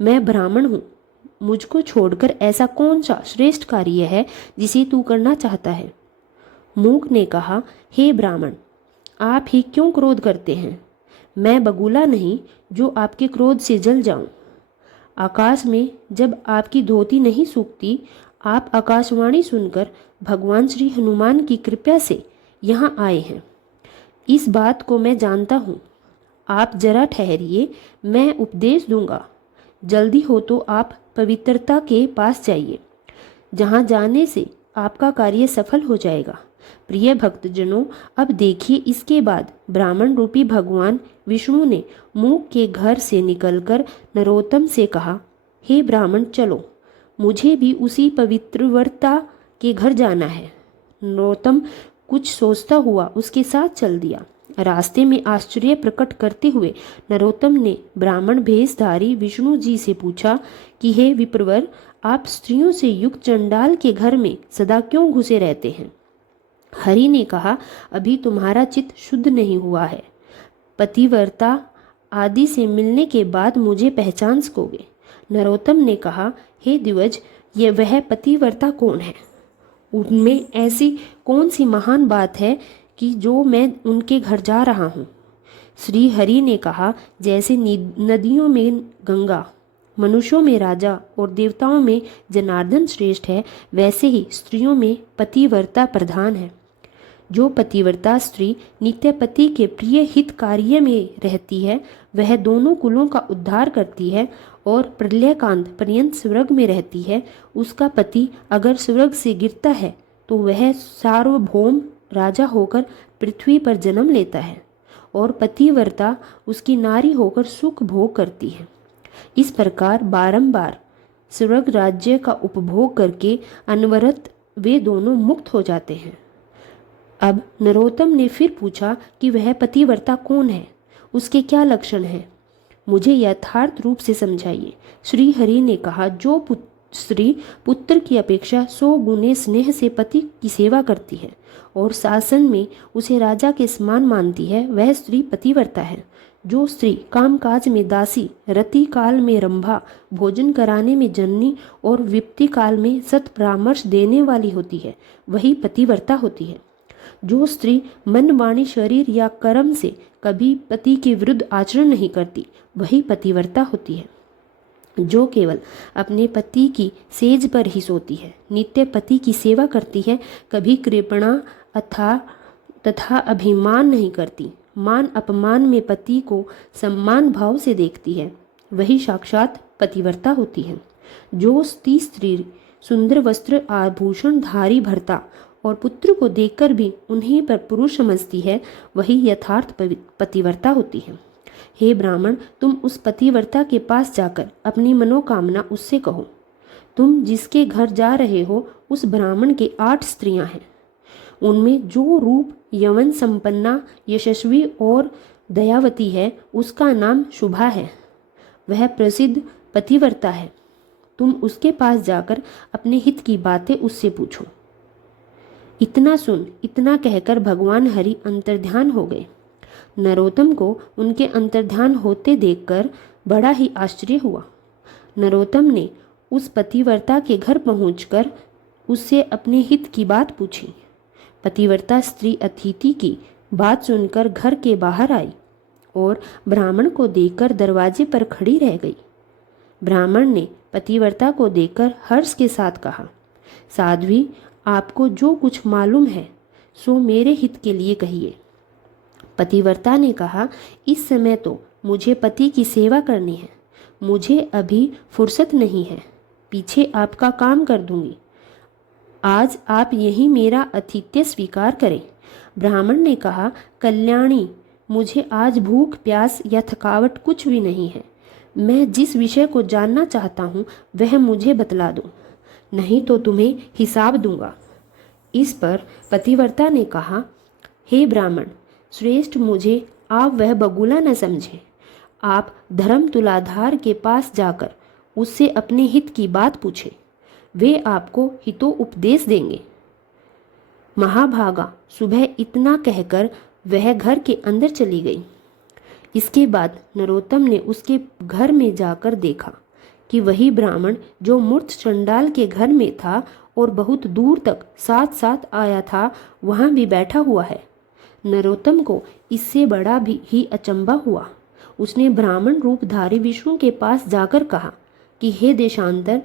मैं ब्राह्मण हूँ, मुझको छोड़कर ऐसा कौन सा श्रेष्ठ कार्य है जिसे तू करना चाहता है? मूक ने कहा, हे ब्राह्मण, आप ही क्यों क्रोध करते हैं? मैं बगुला नहीं जो आपके क्रोध से जल जाऊं। आकाश में जब आपकी धोती नहीं सूखती, आप आकाशवाणी सुनकर भगवान श्री हनुमान की कृपा से यहाँ आए हैं। इस बात को मैं जानता हूँ। आप जरा ठहरिए, मैं उपदेश दूंगा। जल्दी हो तो आप पवित्रता के पास जाइए, जहाँ जाने से आपका कार्य सफल हो जाएगा। प्रिय भक्तजनों, अब देखिए, इसके बाद ब्राह्मण रूपी भगवान विष्णु ने मूक के घर से निकलकर नरोत्तम से कहा, हे ब्राह्मण, चलो, मुझे भी उसी पवित्रव्रता के घर जाना है। नरोत्तम कुछ सोचता हुआ उसके साथ चल दिया। रास्ते में आश्चर्य प्रकट करते हुए नरोत्तम ने ब्राह्मण भेषधारी विष्णु जी से पूछा कि हे विप्रवर, आप स्त्रियों से युक्त चंडाल के घर में सदा क्यों घुसे रहते हैं? हरि ने कहा, अभी तुम्हारा चित्त शुद्ध नहीं हुआ है। पतिव्रता आदि से मिलने के बाद मुझे पहचान सकोगे। नरोत्तम ने कहा, हे द्विज, ये वह पतिव्रता कौन है? उनमें ऐसी कौन सी महान बात है कि जो मैं उनके घर जा रहा हूँ? श्री हरि ने कहा, जैसे नदियों में गंगा, मनुष्यों में राजा और देवताओं में जनार्दन श्रेष्ठ है, वैसे ही स्त्रियों में पतिव्रता प्रधान है। जो पतिव्रता स्त्री नित्य पति के प्रिय हित कार्य में रहती है, वह दोनों कुलों का उद्धार करती है और प्रलयकांत पर्यंत स्वर्ग में रहती है। उसका पति अगर स्वर्ग से गिरता है तो वह सार्वभौम राजा होकर पृथ्वी पर जन्म लेता है और पतिव्रता उसकी नारी होकर सुख भोग करती है। इस प्रकार बारंबार स्वर्ग राज्य का उपभोग करके अनवरत वे दोनों मुक्त हो जाते हैं। अब नरोत्तम ने फिर पूछा कि वह पतिव्रता कौन है, उसके क्या लक्षण हैं? मुझे यथार्थ रूप से समझाइए। श्री हरि ने कहा, जो स्त्री पुत्र की अपेक्षा 100 गुने स्नेह से पति की सेवा करती है और शासन में उसे राजा के समान मानती है, वह स्त्री पतिव्रता है। जो स्त्री कामकाज में दासी, रति काल में रंभा, भोजन कराने में जननी और विपत्ति काल में सत परामर्श देने वाली होती है, वही पतिव्रता होती है। जो स्त्री मन, वाणी, शरीर या कर्म से कभी पति के विरुद्ध आचरण नहीं करती, वही पतिव्रता होती है। जो केवल अपने पति की सेज पर ही सोती है, नित्य पति की सेवा करती है, कभी कृपणा तथा अभिमान नहीं करती, मान अपमान में पति को सम्मान भाव से देखती है, वही साक्षात पतिव्रता होती है। जो स्त्री सुंदर वस्त्र आभूषण धारी भरता और पुत्र को देखकर भी उन्हीं पर पुरुष समझती है, वही यथार्थ पतिव्रता होती है। हे ब्राह्मण, तुम उस पतिव्रता के पास जाकर अपनी मनोकामना उससे कहो। तुम जिसके घर जा रहे हो उस ब्राह्मण के 8 स्त्रियां हैं। उनमें जो रूप, यौवन संपन्ना, यशस्वी और दयावती है, उसका नाम शुभा है। वह प्रसिद्ध पतिव्रता है। तुम उसके पास जाकर अपने हित की बातें उससे पूछो। इतना सुन, इतना कहकर भगवान हरि अंतर्ध्यान हो गए। नरोत्तम को उनके अंतर्ध्यान होते देखकर बड़ा ही आश्चर्य हुआ। नरोत्तम ने उस पतिव्रता के घर पहुंचकर उससे अपने हित की बात पूछी। पतिव्रता स्त्री अतिथि की बात सुनकर घर के बाहर आई और ब्राह्मण को देखकर दरवाजे पर खड़ी रह गई। ब्राह्मण ने पतिव्रता को देखकर हर्ष के साथ कहा, साध्वी, आपको जो कुछ मालूम है सो मेरे हित के लिए कहिए। पतिव्रता ने कहा, इस समय तो मुझे पति की सेवा करनी है, मुझे अभी फुर्सत नहीं है, पीछे आपका काम कर दूंगी। आज आप यही मेरा आतिथ्य स्वीकार करें। ब्राह्मण ने कहा, कल्याणी, मुझे आज भूख, प्यास या थकावट कुछ भी नहीं है। मैं जिस विषय को जानना चाहता हूँ वह मुझे बतला दो, नहीं तो तुम्हें हिसाब दूंगा। इस पर पतिव्रता ने कहा, हे ब्राह्मण श्रेष्ठ, मुझे आप वह बगुला न समझे। आप धर्म तुलाधार के पास जाकर उससे अपने हित की बात पूछें, वे आपको हितो उपदेश देंगे। महाभागा, सुबह इतना कहकर वह घर के अंदर चली गई। इसके बाद नरोत्तम ने उसके घर में जाकर देखा कि वही ब्राह्मण जो मूर्त चंडाल के घर में था और बहुत दूर तक साथ साथ आया था, वहाँ भी बैठा हुआ है। नरोत्तम को इससे बड़ा भी ही अचंभा हुआ। उसने ब्राह्मण रूपधारी विष्णु के पास जाकर कहा कि हे देशांतर,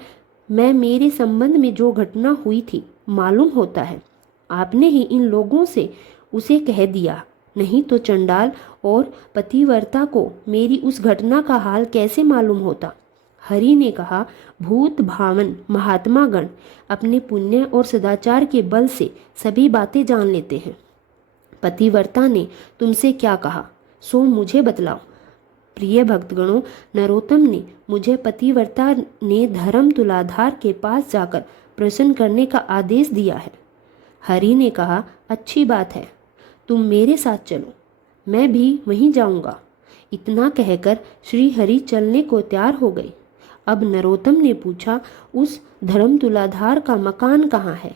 मैं मेरे संबंध में जो घटना हुई थी मालूम होता है, आपने ही इन लोगों से उसे कह दिया, नहीं तो चंडाल और पतिव्रता को मेरी उस घटना का हाल कैसे मालूम होता। हरि ने कहा, भूत भावन महात्मा गण अपने पुण्य और सदाचार के बल से सभी बातें जान लेते हैं। पतिव्रता ने तुमसे क्या कहा सो मुझे बतलाओ। प्रिय भक्तगणों, नरोत्तम ने मुझे पतिव्रता ने धर्म तुलाधार के पास जाकर प्रश्न करने का आदेश दिया है। हरि ने कहा, अच्छी बात है, तुम मेरे साथ चलो, मैं भी वहीं जाऊंगा। इतना कहकर श्री हरि चलने को तैयार हो गए। अब नरोत्तम ने पूछा, उस धर्म तुलाधार का मकान कहाँ है,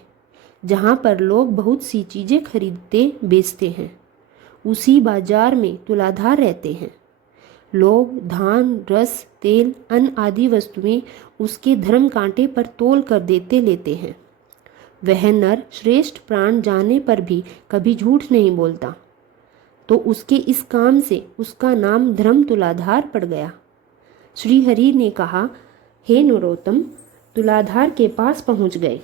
जहाँ पर लोग बहुत सी चीज़ें खरीदते बेचते हैं। उसी बाजार में तुलाधार रहते हैं। लोग धान, रस, तेल, अन्न आदि वस्तुएं उसके धर्म कांटे पर तोल कर देते लेते हैं। वह नर श्रेष्ठ प्राण जाने पर भी कभी झूठ नहीं बोलता, तो उसके इस काम से उसका नाम धर्म तुलाधार पड़ गया। श्री हरि ने कहा, हे नरोत्तम, तुलाधार के पास पहुंच गए।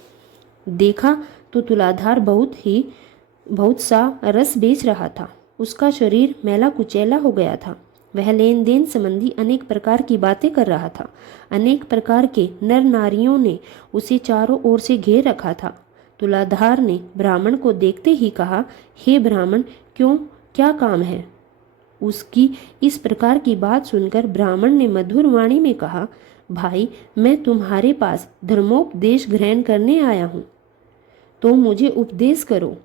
देखा तो तुलाधार बहुत सा रस बेच रहा था। उसका शरीर मैला कुचैला हो गया था। वह लेन देन संबंधी अनेक प्रकार की बातें कर रहा था। अनेक प्रकार के नर नारियों ने उसे चारों ओर से घेर रखा था। तुलाधार ने ब्राह्मण को देखते ही कहा, हे ब्राह्मण, क्यों, क्या काम है। उसकी इस प्रकार की बात सुनकर ब्राह्मण ने मधुर वाणी में कहा, भाई, मैं तुम्हारे पास धर्मोपदेश ग्रहण करने आया हूँ, तो मुझे उपदेश करो।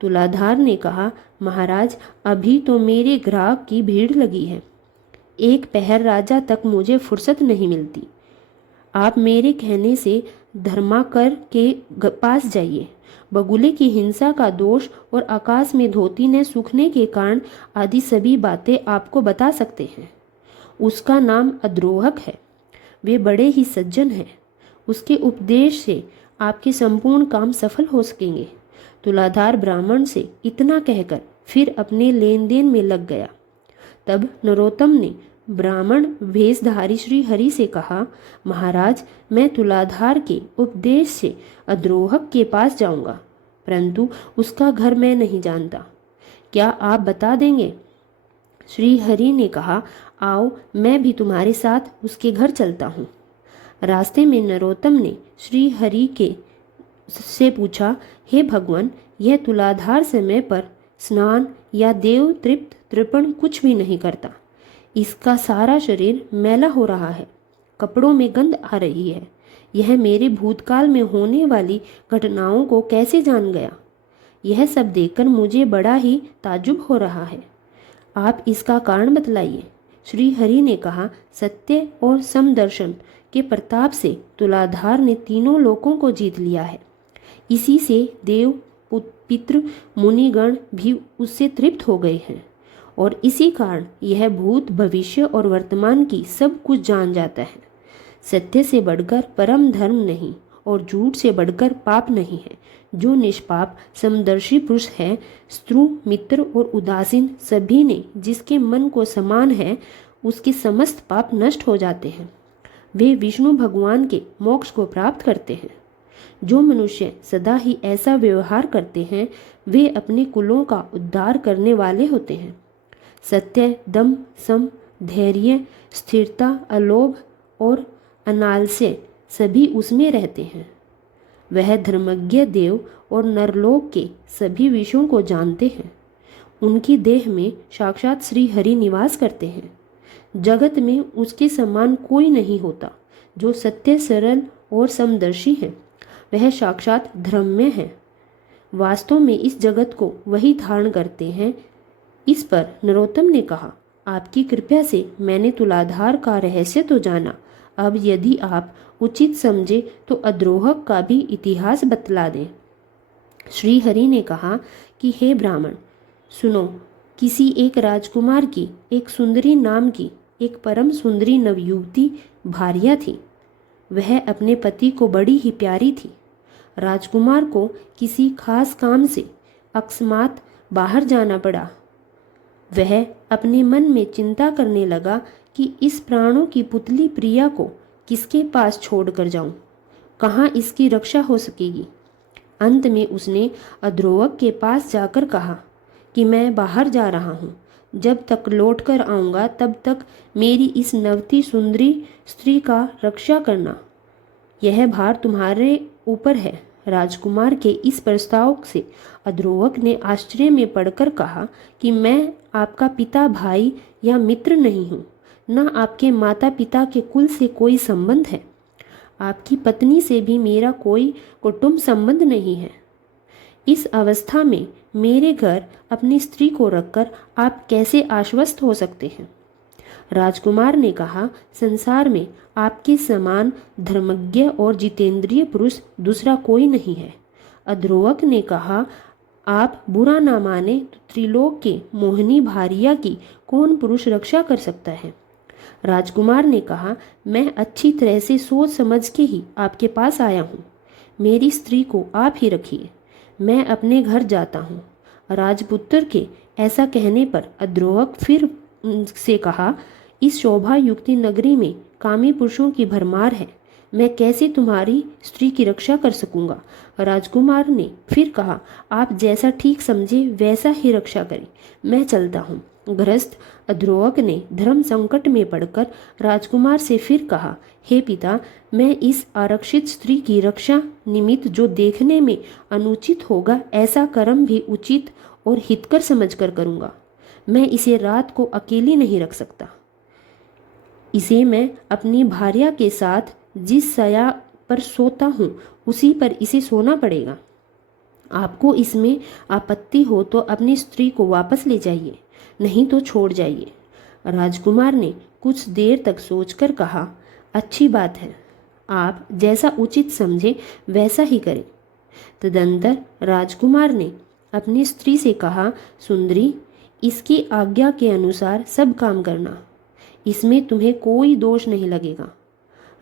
तुलाधार ने कहा, महाराज, अभी तो मेरे ग्राहक की भीड़ लगी है, एक पहर राजा तक मुझे फुर्सत नहीं मिलती। आप मेरे कहने से धर्माकर के पास जाइए। बगुले की हिंसा का दोष और आकाश में धोती ने सूखने के कारण आदि सभी बातें आपको बता सकते हैं। उसका नाम अद्रोहक है। वे बड़े ही सज्जन हैं। उसके उपदेश से आपके संपूर्ण काम सफल हो सकेंगे। तुलाधार ब्राह्मण से इतना कहकर फिर अपने लेन देन में लग गया। तब नरोत्तम ने ब्राह्मण वेशधारी श्री हरि से कहा, महाराज, मैं तुलाधार के उपदेश से अद्रोहक के पास जाऊंगा, परंतु उसका घर मैं नहीं जानता। क्या आप बता देंगे? श्री हरि ने कहा, आओ, मैं भी तुम्हारे साथ उसके घर चलता हूँ। रास्ते में नरोत्तम ने श्री हरि के से पूछा, हे भगवान, यह तुलाधार समय पर स्नान या देव तृप्त तृपण कुछ भी नहीं करता। इसका सारा शरीर मैला हो रहा है, कपड़ों में गंध आ रही है। यह मेरे भूतकाल में होने वाली घटनाओं को कैसे जान गया? यह सब देखकर मुझे बड़ा ही ताज्जुब हो रहा है। आप इसका कारण बतलाइए। श्री हरि ने कहा, सत्य और समदर्शन के प्रताप से तुलाधार ने तीनों लोकों को जीत लिया है। इसी से देव पितृ मुनिगण भी उससे तृप्त हो गए हैं, और इसी कारण यह भूत भविष्य और वर्तमान की सब कुछ जान जाता है। सत्य से बढ़कर परम धर्म नहीं और झूठ से बढ़कर पाप नहीं है। जो निष्पाप समदर्शी पुरुष है, स्त्रु मित्र और उदासीन सभी ने जिसके मन को समान है, उसके समस्त पाप नष्ट हो जाते हैं। वे विष्णु भगवान के मोक्ष को प्राप्त करते हैं। जो मनुष्य सदा ही ऐसा व्यवहार करते हैं, वे अपने कुलों का उद्धार करने वाले होते हैं। सत्य, दम, सम, धैर्य, स्थिरता, अलोभ और अनालस्य सभी उसमें रहते हैं। वह धर्मज्ञ देव और नरलोक के सभी विषयों को जानते हैं। उनकी देह में साक्षात श्री हरि निवास करते हैं। जगत में उसके समान कोई नहीं होता। जो सत्य, सरल और समदर्शी है, वह साक्षात धर्ममय है। वास्तव में इस जगत को वही धारण करते हैं। इस पर नरोत्तम ने कहा, आपकी कृपा से मैंने तुलाधार का रहस्य तो जाना। अब यदि आप उचित समझे तो अद्रोहक का भी इतिहास बतला दें। श्री हरि ने कहा कि हे ब्राह्मण, सुनो, किसी एक राजकुमार की एक सुंदरी नाम की एक परम सुंदरी नवयुवती भार्या थी। वह अपने पति को बड़ी ही प्यारी थी। राजकुमार को किसी खास काम से अकस्मात बाहर जाना पड़ा। वह अपने मन में चिंता करने लगा कि इस प्राणों की पुतली प्रिया को किसके पास छोड़कर जाऊं, कहाँ इसकी रक्षा हो सकेगी। अंत में उसने अद्रोहक के पास जाकर कहा कि मैं बाहर जा रहा हूँ, जब तक लौट कर आऊँगा तब तक मेरी इस नवती सुंदरी स्त्री का रक्षा करना। यह भार तुम्हारे ऊपर है। राजकुमार के इस प्रस्ताव से अद्रोहक ने आश्चर्य में पड़कर कहा कि मैं आपका पिता, भाई या मित्र नहीं हूँ, न आपके माता पिता के कुल से कोई संबंध है। आपकी पत्नी से भी मेरा कोई कुटुंब संबंध नहीं है। इस अवस्था में मेरे घर अपनी स्त्री को रखकर आप कैसे आश्वस्त हो सकते हैं? राजकुमार ने कहा, संसार में आपके समान धर्मज्ञ और जितेंद्रिय पुरुष दूसरा कोई नहीं है। अद्रोहक ने कहा, आप बुरा ना माने तो त्रिलोक के मोहिनी भारिया की कौन पुरुष रक्षा कर सकता है? राजकुमार ने कहा, मैं अच्छी तरह से सोच समझ के ही आपके पास आया हूँ। मेरी स्त्री को आप ही रखिए, मैं अपने घर जाता हूँ। राजपुत्र के ऐसा कहने पर अद्रोहक फिर से कहा, इस शोभा युक्ति नगरी में कामी पुरुषों की भरमार है। मैं कैसे तुम्हारी स्त्री की रक्षा कर सकूंगा? राजकुमार ने फिर कहा, आप जैसा ठीक समझे वैसा ही रक्षा करें, मैं चलता हूँ। गृहस्थ अद्रोहक ने धर्म संकट में पड़कर राजकुमार से फिर कहा, हे पिता, मैं इस आरक्षित स्त्री की रक्षा निमित्त जो देखने में अनुचित होगा, ऐसा कर्म भी उचित और हितकर समझकर करूँगा। मैं इसे रात को अकेली नहीं रख सकता। इसे मैं अपनी भार्या के साथ जिस सया पर सोता हूँ उसी पर इसे सोना पड़ेगा। आपको इसमें आपत्ति हो तो अपनी स्त्री को वापस ले जाइए, नहीं तो छोड़ जाइए। राजकुमार ने कुछ देर तक सोचकर कहा, अच्छी बात है, आप जैसा उचित समझे वैसा ही करें। तदंतर राजकुमार ने अपनी स्त्री से कहा, सुंदरी, इसकी आज्ञा के अनुसार सब काम करना, इसमें तुम्हें कोई दोष नहीं लगेगा।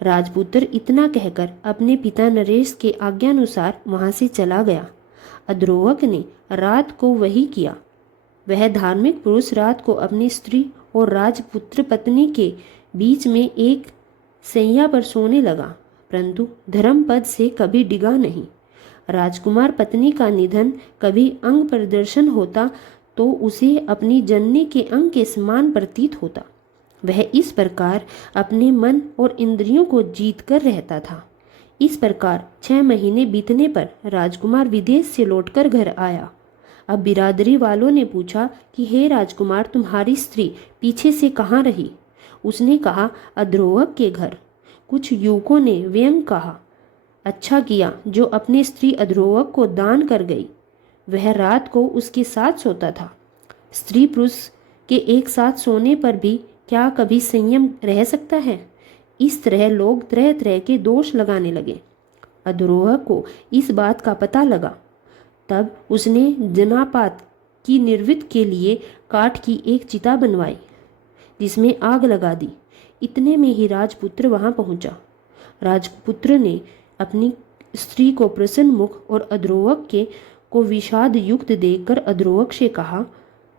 राजपुत्र इतना कहकर अपने पिता नरेश के आज्ञानुसार वहां से चला गया। अद्रोवक ने रात को वही किया। वह धार्मिक पुरुष रात को अपनी स्त्री और राजपुत्र पत्नी के बीच में एक सैया पर सोने लगा, परंतु धर्मपद से कभी डिगा नहीं। राजकुमार पत्नी का निधन कभी अंग प्रदर्शन होता तो उसे अपनी जननी के अंग के समान प्रतीत होता। वह इस प्रकार अपने मन और इंद्रियों को जीत कर रहता था। इस प्रकार 6 महीने बीतने पर राजकुमार विदेश से लौटकर घर आया। अब बिरादरी वालों ने पूछा कि हे राजकुमार, तुम्हारी स्त्री पीछे से कहाँ रही? उसने कहा, अद्रोवक के घर। कुछ युवकों ने व्यंग कहा, अच्छा किया जो अपनी स्त्री अद्रोवक को दान कर गई। वह रात को उसके साथ सोता था। स्त्री पुरुष के एक साथ सोने पर भी क्या कभी संयम रह सकता है? इस तरह लोग तरह तरह के दोष लगाने लगे। अद्रोवक को इस बात का पता लगा। तब उसने जनापात की निर्वृत्त के लिए काठ की एक चिता बनवाई, जिसमें आग लगा दी। इतने में ही राजपुत्र वहां पहुंचा। राजपुत्र ने अपनी स्त्री को प्रसन्न मुख और अद्रोवक को विषाद युक्त देखकर अद्रोवक से कहा,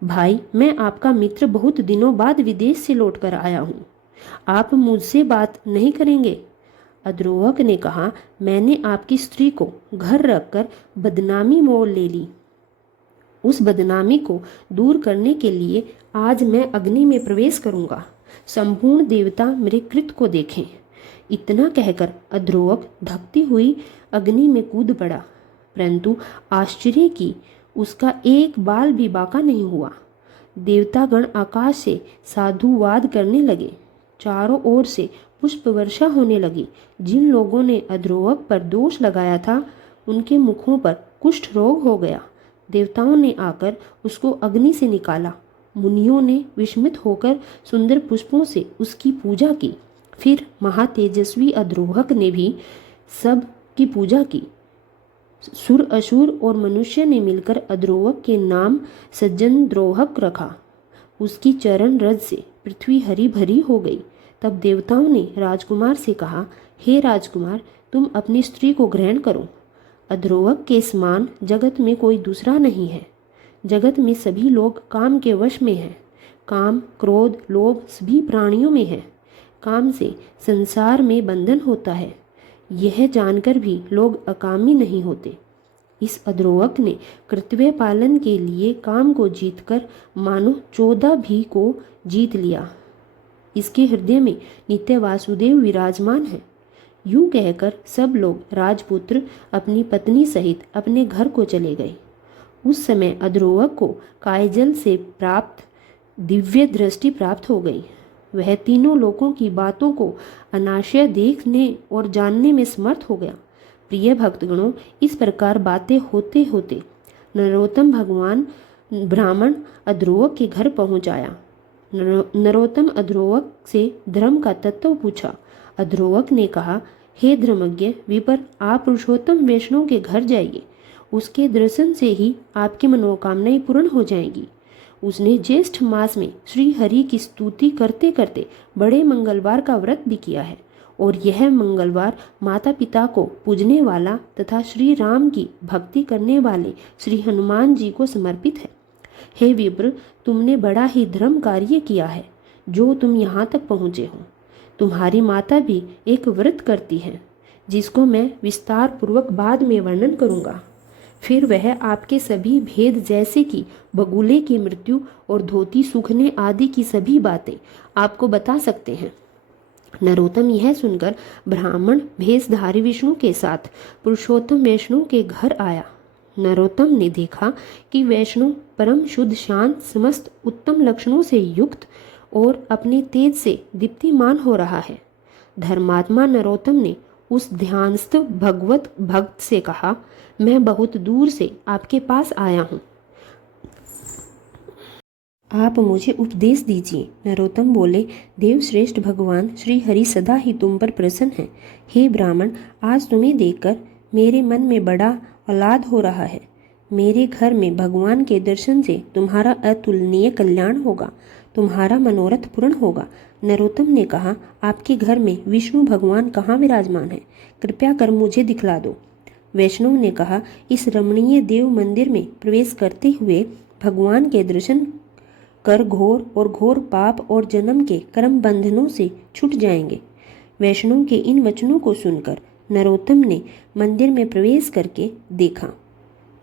भाई, मैं आपका मित्र बहुत दिनों बाद विदेश से लौटकर आया हूँ, आप मुझसे बात नहीं करेंगे? अद्रोवक ने कहा, मैंने आपकी स्त्री को घर रखकर बदनामी मोल ले ली। उस बदनामी को दूर करने के लिए आज मैं अग्नि में प्रवेश करूंगा। संपूर्ण देवता मेरे कृत्य को देखें। इतना कहकर अद्रोवक धकती हुई अग्नि में कूद पड़ा, परंतु आश्चर्य की उसका एक बाल भी बाका नहीं हुआ। देवतागण आकाश से साधुवाद करने लगे। चारों ओर से पुष्प वर्षा होने लगी। जिन लोगों ने अद्रोवक पर दोष लगाया था, उनके मुखों पर कुष्ठ रोग हो गया। देवताओं ने आकर उसको अग्नि से निकाला। मुनियों ने विस्मित होकर सुंदर पुष्पों से उसकी पूजा की। फिर महातेजस्वी अद्रोवक ने भी सब की पूजा की। सुर, असुर और मनुष्य ने मिलकर अद्रोवक के नाम सज्जन द्रोहक रखा। उसकी चरण रज से पृथ्वी हरी भरी हो गई। तब देवताओं ने राजकुमार से कहा, हे राजकुमार, तुम अपनी स्त्री को ग्रहण करो। अद्रोवक के समान जगत में कोई दूसरा नहीं है। जगत में सभी लोग काम के वश में हैं। काम, क्रोध, लोभ सभी प्राणियों में है। काम से संसार में बंधन होता है। यह जानकर भी लोग अकामी नहीं होते। इस अद्रोवक ने कर्तव्य पालन के लिए काम को जीतकर मानो 14 भी को जीत लिया। इसके हृदय में नित्य वासुदेव विराजमान है। यूं कहकर सब लोग राजपुत्र अपनी पत्नी सहित अपने घर को चले गए। उस समय अद्रोवक को कायजल से प्राप्त दिव्य दृष्टि प्राप्त हो गई। वह तीनों लोकों की बातों को अनाशय देखने और जानने में समर्थ हो गया। प्रिय भक्तगणों, इस प्रकार बातें होते होते नरोत्तम भगवान ब्राह्मण अद्रोवक के घर पहुंच आया। नरोत्तम अद्रोवक से धर्म का तत्व पूछा। अद्रोवक ने कहा, हे धर्मज्ञ विपर, आप पुरुषोत्तम वैष्णव के घर जाइए। उसके दर्शन से ही आपकी मनोकामनाएं पूर्ण हो जाएंगी। उसने ज्येष्ठ मास में श्री हरि की स्तुति करते करते बड़े मंगलवार का व्रत भी किया है, और यह मंगलवार माता पिता को पूजने वाला तथा श्री राम की भक्ति करने वाले श्री हनुमान जी को समर्पित है। हे विप्र, तुमने बड़ा ही धर्म कार्य किया है जो तुम यहाँ तक पहुँचे हो। तुम्हारी माता भी एक व्रत करती है, जिसको मैं विस्तार पूर्वक बाद में वर्णन करूँगा। फिर वह आपके सभी भेद जैसे कि बगुले की मृत्यु और धोती सूखने आदि की सभी बातें आपको बता सकते हैं। नरोत्तम यह सुनकर ब्राह्मण भेषधारी विष्णु के साथ पुरुषोत्तम वैष्णव के घर आया। नरोत्तम ने देखा कि वैष्णव परम शुद्ध, शांत, समस्त उत्तम लक्षणों से युक्त और अपने तेज से दीप्तिमान हो रहा है। धर्मात्मा नरोत्तम ने उस ध्यानस्थ भगवत भक्त से कहा, मैं बहुत दूर से आपके पास आया हूँ। आप मुझे उपदेश दीजिए। नरोत्तम बोले, देवश्रेष्ठ भगवान श्री हरि सदा ही तुम पर प्रसन्न हैं। हे ब्राह्मण, आज तुम्हें देखकर मेरे मन में बड़ा आह्लाद हो रहा है। मेरे घर में भगवान के दर्शन से तुम्हारा अतुलनीय कल्याण होगा, तुम्हारा मनोरथ पूर्ण होगा। नरोत्तम ने कहा, आपके घर में विष्णु भगवान कहाँ विराजमान है? कृपया कर मुझे दिखला दो। वैष्णव ने कहा, इस रमणीय देव मंदिर में प्रवेश करते हुए भगवान के दर्शन कर घोर पाप और जन्म के कर्म बंधनों से छूट जाएंगे। वैष्णव के इन वचनों को सुनकर नरोत्तम ने मंदिर में प्रवेश करके देखा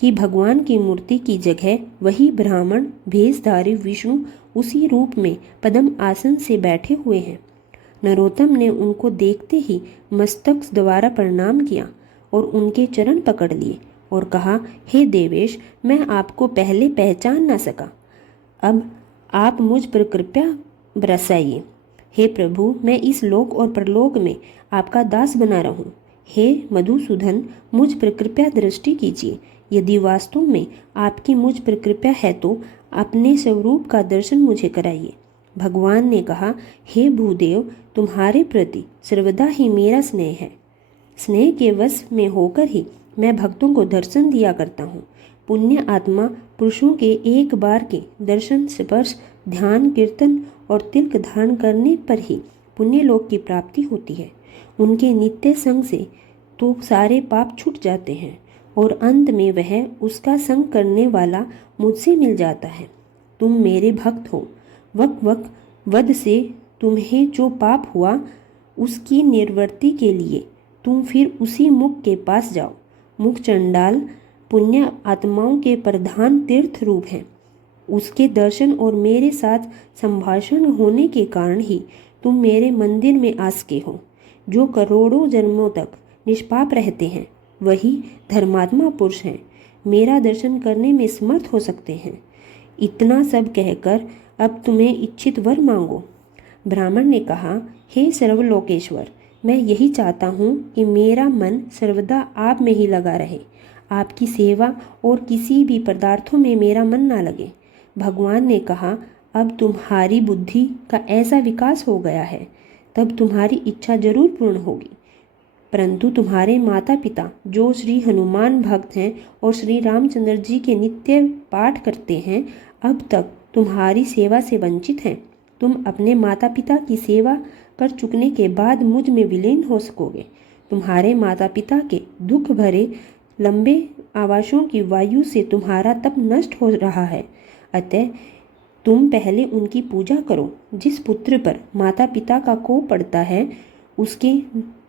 कि भगवान की मूर्ति की जगह वही ब्राह्मण भेषधारी विष्णु उसी रूप में पद्म आसन से बैठे हुए हैं। नरोत्तम ने उनको देखते ही मस्तक द्वारा प्रणाम किया और उनके चरण पकड़ लिए और कहा, हे देवेश, मैं आपको पहले पहचान न सका, अब आप मुझ पर कृपा बरसाइए। हे प्रभु, मैं इस लोक और परलोक में आपका दास बना रहूं। हे मधुसूदन, मुझ पर कृपया दृष्टि कीजिए। यदि वास्तव में आपकी मुझ पर कृपा है तो अपने स्वरूप का दर्शन मुझे कराइए। भगवान ने कहा, हे भूदेव, तुम्हारे प्रति सर्वदा ही मेरा स्नेह है। स्नेह के वश में होकर ही मैं भक्तों को दर्शन दिया करता हूँ। पुण्य आत्मा पुरुषों के एक बार के दर्शन, स्पर्श, ध्यान, कीर्तन और तिलक धारण करने पर ही पुण्य लोक की प्राप्ति होती है। उनके नित्य संग से तो सारे पाप छूट जाते हैं और अंत में वह उसका संग करने वाला मुझसे मिल जाता है। तुम मेरे भक्त हो। वक वध से तुम्हें जो पाप हुआ उसकी निवृत्ति के लिए तुम फिर उसी मुख के पास जाओ। मुख चंडाल पुण्य आत्माओं के प्रधान तीर्थ रूप हैं। उसके दर्शन और मेरे साथ संभाषण होने के कारण ही तुम मेरे मंदिर में आ सके हो। जो करोड़ों जन्मों तक निष्पाप रहते हैं वही धर्मात्मा पुरुष हैं, मेरा दर्शन करने में समर्थ हो सकते हैं। इतना सब कहकर अब तुम्हें इच्छित वर मांगो। ब्राह्मण ने कहा, हे सर्वलोकेश्वर, मैं यही चाहता हूँ कि मेरा मन सर्वदा आप में ही लगा रहे। आपकी सेवा और किसी भी पदार्थों में मेरा मन ना लगे। भगवान ने कहा, अब तुम्हारी बुद्धि का ऐसा विकास हो गया है, तब तुम्हारी इच्छा जरूर पूर्ण होगी। परंतु तुम्हारे माता पिता जो श्री हनुमान भक्त हैं और श्री रामचंद्र जी के नित्य पाठ करते हैं, अब तक तुम्हारी सेवा से वंचित हैं। तुम अपने माता पिता की सेवा कर चुकने के बाद मुझ में विलीन हो सकोगे। तुम्हारे माता पिता के दुख भरे लंबे आवासों की वायु से तुम्हारा तप नष्ट हो रहा है, अतः तुम पहले उनकी पूजा करो। जिस पुत्र पर माता पिता का कोप पड़ता है उसके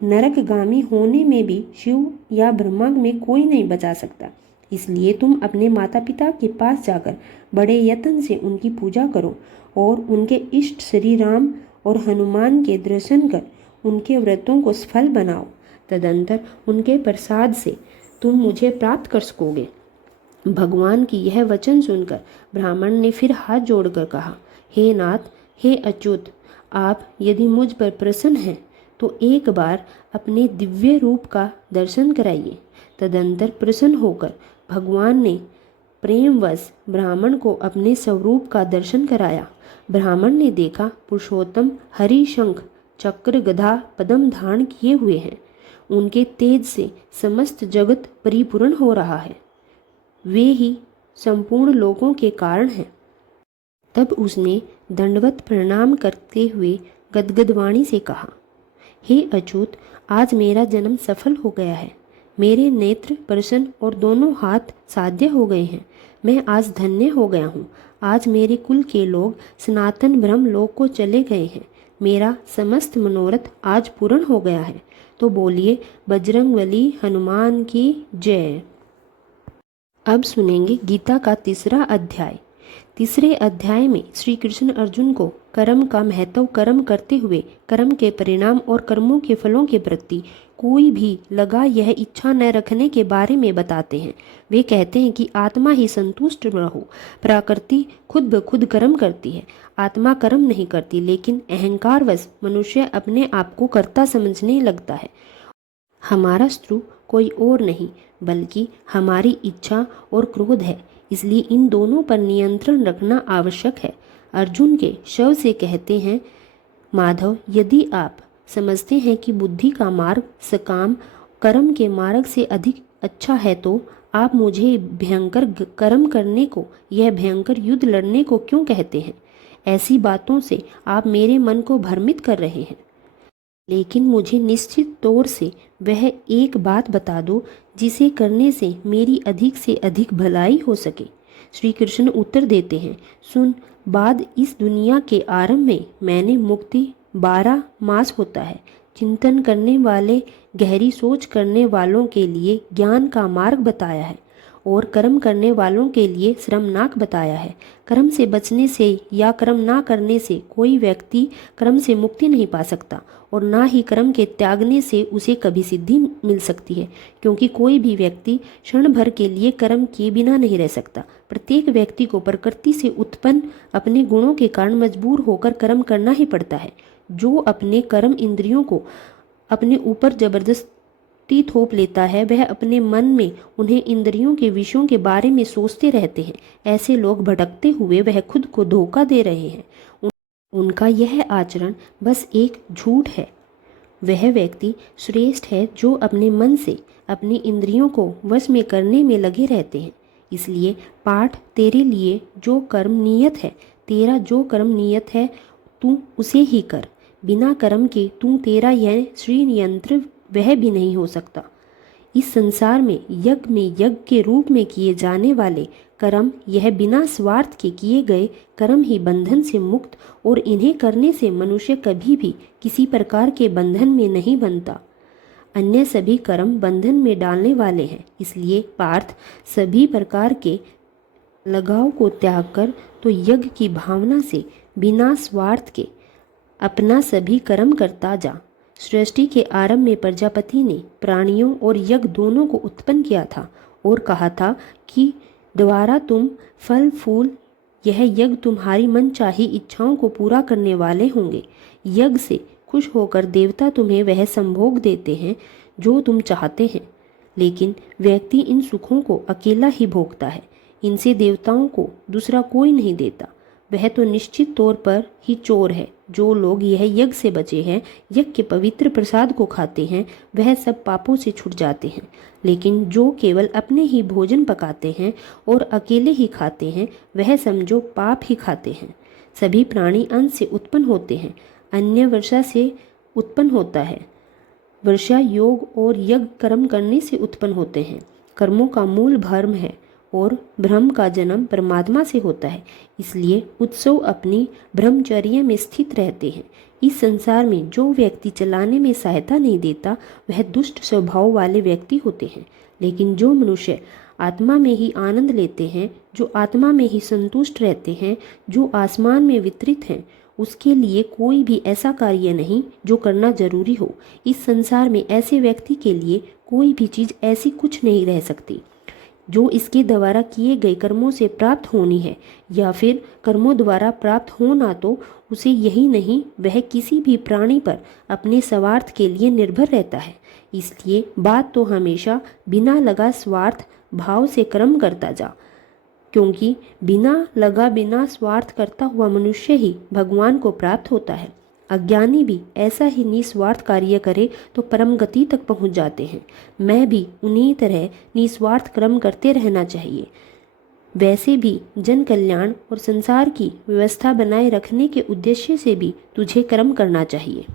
नरकगामी होने में भी शिव या ब्रह्मा में कोई नहीं बचा सकता। इसलिए तुम अपने माता पिता के पास जाकर बड़े यत्न से उनकी पूजा करो और उनके इष्ट श्री राम और हनुमान के दर्शन कर उनके व्रतों को सफल बनाओ। तदंतर उनके प्रसाद से तुम मुझे प्राप्त कर सकोगे। भगवान की यह वचन सुनकर ब्राह्मण ने फिर हाथ जोड़कर कहा, हे नाथ, हे अच्युत, आप यदि मुझ पर प्रसन्न हैं तो एक बार अपने दिव्य रूप का दर्शन कराइए। तदंतर प्रसन्न होकर भगवान ने प्रेमवश ब्राह्मण को अपने स्वरूप का दर्शन कराया। ब्राह्मण ने देखा पुरुषोत्तम हरि शंख चक्र गदा पद्म धारण किए हुए हैं। उनके तेज से समस्त जगत परिपूर्ण हो रहा है। वे ही संपूर्ण लोगों के कारण हैं। तब उसने दंडवत प्रणाम करते हुए गदगद वाणी से कहा, हे अच्युत, आज मेरा जन्म सफल हो गया है। मेरे नेत्र प्रसन्न और दोनों हाथ साध्य हो गए हैं। मैं आज धन्य हो गया हूँ। आज मेरे कुल के लोग सनातन ब्रह्म लोक को चले गए हैं। मेरा समस्त मनोरथ आज पूर्ण हो गया है। तो बोलिए, बजरंगबली हनुमान की जय। अब सुनेंगे गीता का तीसरा अध्याय। तीसरे अध्याय में श्री कृष्ण अर्जुन को कर्म का महत्व, कर्म करते हुए कर्म के परिणाम और कर्मों के फलों के प्रति कोई भी लगा यह इच्छा न रखने के बारे में बताते हैं। वे कहते हैं कि आत्मा ही संतुष्ट रहो। प्रकृति खुद ब खुद कर्म करती है, आत्मा कर्म नहीं करती, लेकिन अहंकारवश मनुष्य अपने आप को कर्ता समझने लगता है। हमारा शत्रु कोई और नहीं बल्कि हमारी इच्छा और क्रोध है। इसलिए इन दोनों पर नियंत्रण रखना आवश्यक है। अर्जुन के शव से कहते हैं, माधव, यदि आप समझते हैं कि बुद्धि का मार्ग सकाम कर्म के मार्ग से अधिक अच्छा है तो आप मुझे भयंकर कर्म करने को, यह भयंकर युद्ध लड़ने को क्यों कहते हैं? ऐसी बातों से आप मेरे मन को भ्रमित कर रहे हैं। लेकिन मुझे निश्चित तौर से वह एक बात बता दो जिसे करने से मेरी अधिक से अधिक भलाई हो सके। श्री कृष्ण उत्तर देते हैं, सुन, बाद इस दुनिया के आरंभ में मैंने मुक्ति 12 मास होता है, चिंतन करने वाले, गहरी सोच करने वालों के लिए ज्ञान का मार्ग बताया है और कर्म करने वालों के लिए श्रमनाक बताया है। कर्म से बचने से या कर्म ना करने से कोई व्यक्ति कर्म से मुक्ति नहीं पा सकता और ना ही कर्म के त्यागने से उसे कभी सिद्धि मिल सकती है, क्योंकि कोई भी व्यक्ति क्षण भर के लिए कर्म किए बिना नहीं रह सकता। प्रत्येक व्यक्ति को प्रकृति से उत्पन्न अपने गुणों के कारण मजबूर होकर कर्म करना ही पड़ता है। जो अपने कर्म इंद्रियों को अपने ऊपर जबरदस्ती थोप लेता है, वह अपने मन में उन्हें इंद्रियों के विषयों के बारे में सोचते रहते हैं। ऐसे लोग भटकते हुए वह खुद को धोखा दे रहे हैं। उनका यह आचरण बस एक झूठ है। वह व्यक्ति श्रेष्ठ है जो अपने मन से अपनी इंद्रियों को वश में करने में लगे रहते हैं। इसलिए पाठ, तेरे लिए जो कर्म नियत है, तेरा जो कर्म नियत है तू उसे ही कर। बिना कर्म के तू तेरा यह श्रीयंत्र वह भी नहीं हो सकता। इस संसार में यज्ञ के रूप में किए जाने वाले कर्म, यह बिना स्वार्थ के किए गए कर्म ही बंधन से मुक्त, और इन्हें करने से मनुष्य कभी भी किसी प्रकार के बंधन में नहीं बनता। अन्य सभी कर्म बंधन में डालने वाले हैं। इसलिए पार्थ, सभी प्रकार के लगाव को त्याग कर तो यज्ञ की भावना से बिना स्वार्थ के अपना सभी कर्म करता जा। सृष्टि के आरंभ में प्रजापति ने प्राणियों और यज्ञ दोनों को उत्पन्न किया था और कहा था कि द्वारा तुम फल फूल, यह यज्ञ तुम्हारी मनचाही इच्छाओं को पूरा करने वाले होंगे। यज्ञ से खुश होकर देवता तुम्हें वह संभोग देते हैं जो तुम चाहते हैं, लेकिन व्यक्ति इन सुखों को अकेला ही भोगता है। इनसे देवताओं को दूसरा कोई नहीं देता। वह तो निश्चित तौर पर ही चोर है। जो लोग यह यज्ञ से बचे हैं, यज्ञ के पवित्र प्रसाद को खाते हैं, वह सब पापों से छूट जाते हैं। लेकिन जो केवल अपने ही भोजन पकाते हैं और अकेले ही खाते हैं, वह समझो पाप ही खाते हैं। सभी प्राणी अन्न से उत्पन्न होते हैं, अन्य वर्षा से उत्पन्न होता है। वर्षा योग और यज्ञ कर्म करने से उत्पन्न होते हैं। कर्मों का मूल भ्रम है और भ्रम का जन्म परमात्मा से होता है। इसलिए उत्सव अपनी ब्रह्मचर्य में स्थित रहते हैं। इस संसार में जो व्यक्ति चलाने में सहायता नहीं देता, वह दुष्ट स्वभाव वाले व्यक्ति होते हैं। लेकिन जो मनुष्य आत्मा में ही आनंद लेते हैं, जो आत्मा में ही संतुष्ट रहते हैं, जो आसमान में वितरित हैं, उसके लिए कोई भी ऐसा कार्य नहीं जो करना जरूरी हो। इस संसार में ऐसे व्यक्ति के लिए कोई भी चीज़ ऐसी कुछ नहीं रह सकती जो इसके द्वारा किए गए कर्मों से प्राप्त होनी है, या फिर कर्मों द्वारा प्राप्त होना तो उसे यही नहीं, वह किसी भी प्राणी पर अपने स्वार्थ के लिए निर्भर रहता है। इसलिए बात तो हमेशा बिना लगा स्वार्थ भाव से कर्म करता जा, क्योंकि बिना लगा बिना स्वार्थ करता हुआ मनुष्य ही भगवान को प्राप्त होता है। अज्ञानी भी ऐसा ही निस्वार्थ कार्य करे तो परम गति तक पहुंच जाते हैं। मैं भी उन्हीं तरह निस्वार्थ कर्म करते रहना चाहिए। वैसे भी जन कल्याण और संसार की व्यवस्था बनाए रखने के उद्देश्य से भी तुझे कर्म करना चाहिए।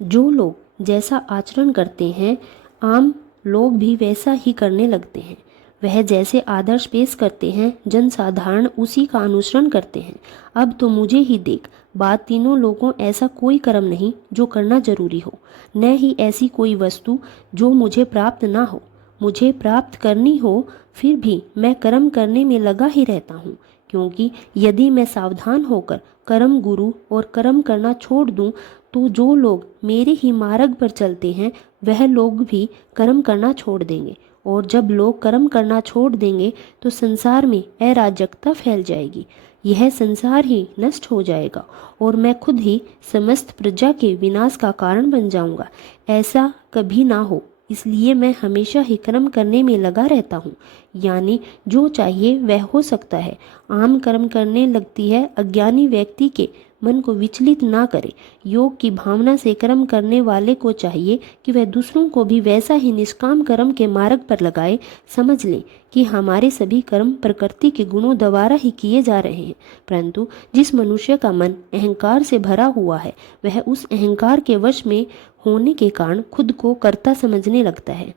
जो लोग जैसा आचरण करते हैं, आम लोग भी वैसा ही करने लगते हैं। वह जैसे आदर्श पेश करते हैं, जन साधारण उसी का अनुसरण करते हैं। अब तो मुझे ही देख, बात तीनों लोगों ऐसा कोई कर्म नहीं जो करना जरूरी हो, न ही ऐसी कोई वस्तु जो मुझे प्राप्त ना हो। मुझे प्राप्त करनी हो फिर भी मैं कर्म करने में लगा ही रहता हूँ, क्योंकि यदि मैं सावधान होकर कर्म गुरु और कर्म करना छोड़ दूँ तो जो लोग मेरे ही मार्ग पर चलते हैं वह लोग भी कर्म करना छोड़ देंगे, और जब लोग कर्म करना छोड़ देंगे तो संसार में अराजकता फैल जाएगी। यह संसार ही नष्ट हो जाएगा और मैं खुद ही समस्त प्रजा के विनाश का कारण बन जाऊंगा। ऐसा कभी ना हो, इसलिए मैं हमेशा ही कर्म करने में लगा रहता हूँ। यानी जो चाहिए वह हो सकता है। आम कर्म करने लगती है अज्ञानी व्यक्ति के मन को विचलित ना करे। योग की भावना से कर्म करने वाले को चाहिए कि वह दूसरों को भी वैसा ही निष्काम कर्म के मार्ग पर लगाए। समझ लें कि हमारे सभी कर्म प्रकृति के गुणों द्वारा ही किए जा रहे हैं, परंतु जिस मनुष्य का मन अहंकार से भरा हुआ है वह उस अहंकार के वश में होने के कारण खुद को कर्ता समझने लगता है।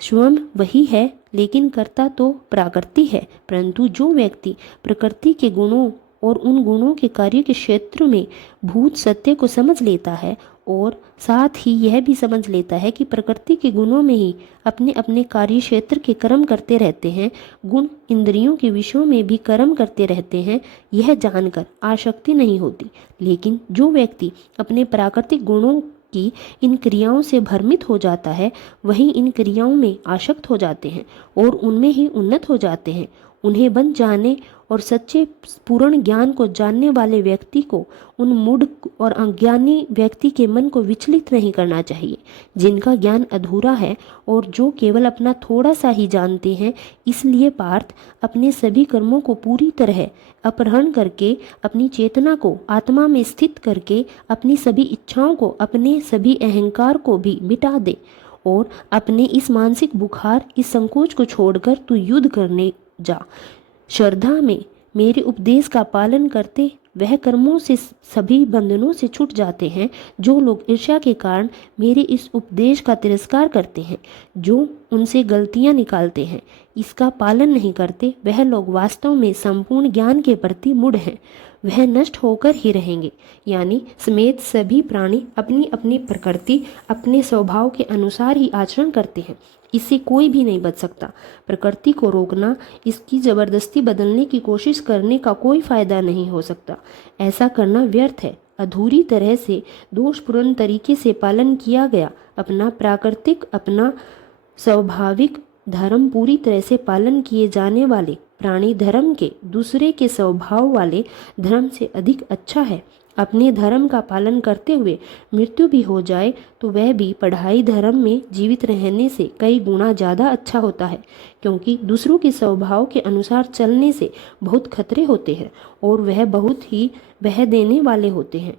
स्वयं वही है, लेकिन कर्ता तो प्रकृति है। परंतु जो व्यक्ति प्रकृति के गुणों और उन गुणों के कार्य के क्षेत्र में भूत सत्य को समझ लेता है और साथ ही यह भी समझ लेता है कि प्रकृति के गुणों में ही अपने अपने कार्य क्षेत्र के कर्म करते रहते हैं, गुण इंद्रियों के विषयों में भी कर्म करते रहते हैं, यह जानकर आसक्ति नहीं होती। लेकिन जो व्यक्ति अपने प्राकृतिक गुणों की इन क्रियाओं से भ्रमित हो जाता है वही इन क्रियाओं में आसक्त हो जाते हैं और उनमें ही उन्नत हो जाते हैं। उन्हें बन जाने और सच्चे पूर्ण ज्ञान को जानने वाले व्यक्ति को उन मूढ़ और अज्ञानी व्यक्ति के मन को विचलित नहीं करना चाहिए, जिनका ज्ञान अधूरा है और जो केवल अपना थोड़ा सा ही जानते हैं। इसलिए पार्थ, अपने सभी कर्मों को पूरी तरह अपहरण करके, अपनी चेतना को आत्मा में स्थित करके, अपनी सभी इच्छाओं को, अपने सभी अहंकार को भी मिटा दे और अपने इस मानसिक बुखार, इस संकोच को छोड़कर तू युद्ध करने जा। श्रद्धा में मेरे उपदेश का पालन करते वह कर्मों से सभी बंधनों से छूट जाते हैं। जो लोग ईर्ष्या के कारण मेरे इस उपदेश का तिरस्कार करते हैं, जो उनसे गलतियां निकालते हैं, इसका पालन नहीं करते, वह लोग वास्तव में संपूर्ण ज्ञान के प्रति मूढ़ हैं। वह नष्ट होकर ही रहेंगे। यानी समेत सभी प्राणी अपनी अपनी प्रकृति, अपने स्वभाव के अनुसार ही आचरण करते हैं। इससे कोई भी नहीं बच सकता। प्रकृति को रोकना, इसकी जबरदस्ती बदलने की कोशिश करने का कोई फायदा नहीं हो सकता। ऐसा करना व्यर्थ है। अधूरी तरह से दोषपूर्ण तरीके से पालन किया गया अपना प्राकृतिक, अपना स्वाभाविक धर्म पूरी तरह से पालन किए जाने वाले प्राणी धर्म के दूसरे के स्वभाव वाले धर्म से अधिक अच्छा है। अपने धर्म का पालन करते हुए मृत्यु भी हो जाए तो वह भी पढ़ाई धर्म में जीवित रहने से कई गुना ज़्यादा अच्छा होता है, क्योंकि दूसरों के स्वभाव के अनुसार चलने से बहुत खतरे होते हैं और वह बहुत ही बह देने वाले होते हैं।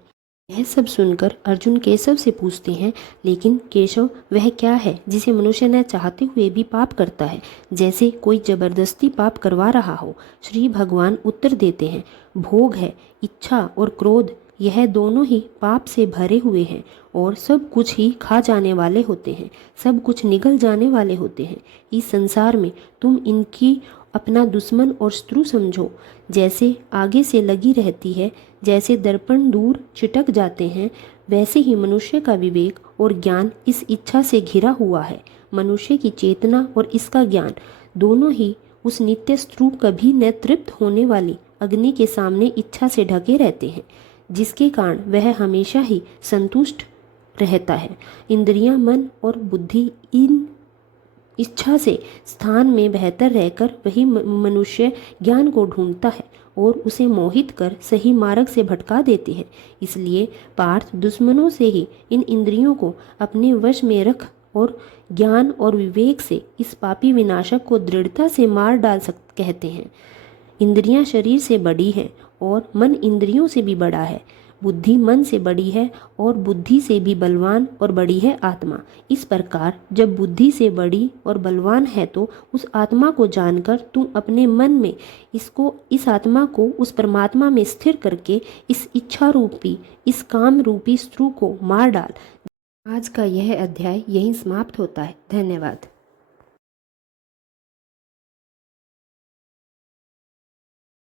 यह सब सुनकर अर्जुन केशव से पूछते हैं, लेकिन केशव, वह क्या है जिसे मनुष्य न चाहते हुए भी पाप करता है, जैसे कोई जबरदस्ती पाप करवा रहा हो? श्री भगवान उत्तर देते हैं, भोग है, इच्छा और क्रोध, यह दोनों ही पाप से भरे हुए हैं और सब कुछ ही खा जाने वाले होते हैं, सब कुछ निगल जाने वाले होते हैं। इस संसार में तुम इनकी अपना दुश्मन और शत्रु समझो। जैसे आगे से लगी रहती है, जैसे दर्पण दूर चिटक जाते हैं, वैसे ही मनुष्य का विवेक और ज्ञान इस इच्छा से घिरा हुआ है। मनुष्य की चेतना और इसका ज्ञान दोनों ही उस नित्य शत्रु कभी न तृप्त होने वाली अग्नि के सामने इच्छा से ढके रहते हैं, जिसके कारण वह हमेशा ही संतुष्ट रहता है। इंद्रियां, मन और बुद्धि इन इच्छा से स्थान में बेहतर रहकर वही मनुष्य ज्ञान को ढूंढता है और उसे मोहित कर सही मार्ग से भटका देती है। इसलिए पार्थ, दुश्मनों से ही इन इंद्रियों को अपने वश में रख और ज्ञान और विवेक से इस पापी विनाशक को दृढ़ता से मार डाल कहते हैं। इंद्रियां शरीर से बड़ी हैं और मन इंद्रियों से भी बड़ा है। बुद्धि मन से बड़ी है और बुद्धि से भी बलवान और बड़ी है आत्मा। इस प्रकार जब बुद्धि से बड़ी और बलवान है तो उस आत्मा को जानकर तू अपने मन में इस आत्मा को उस परमात्मा में स्थिर करके इस इच्छा रूपी, इस काम रूपी शत्रु को मार डाल। आज का यह अध्याय यहीं समाप्त होता है। धन्यवाद।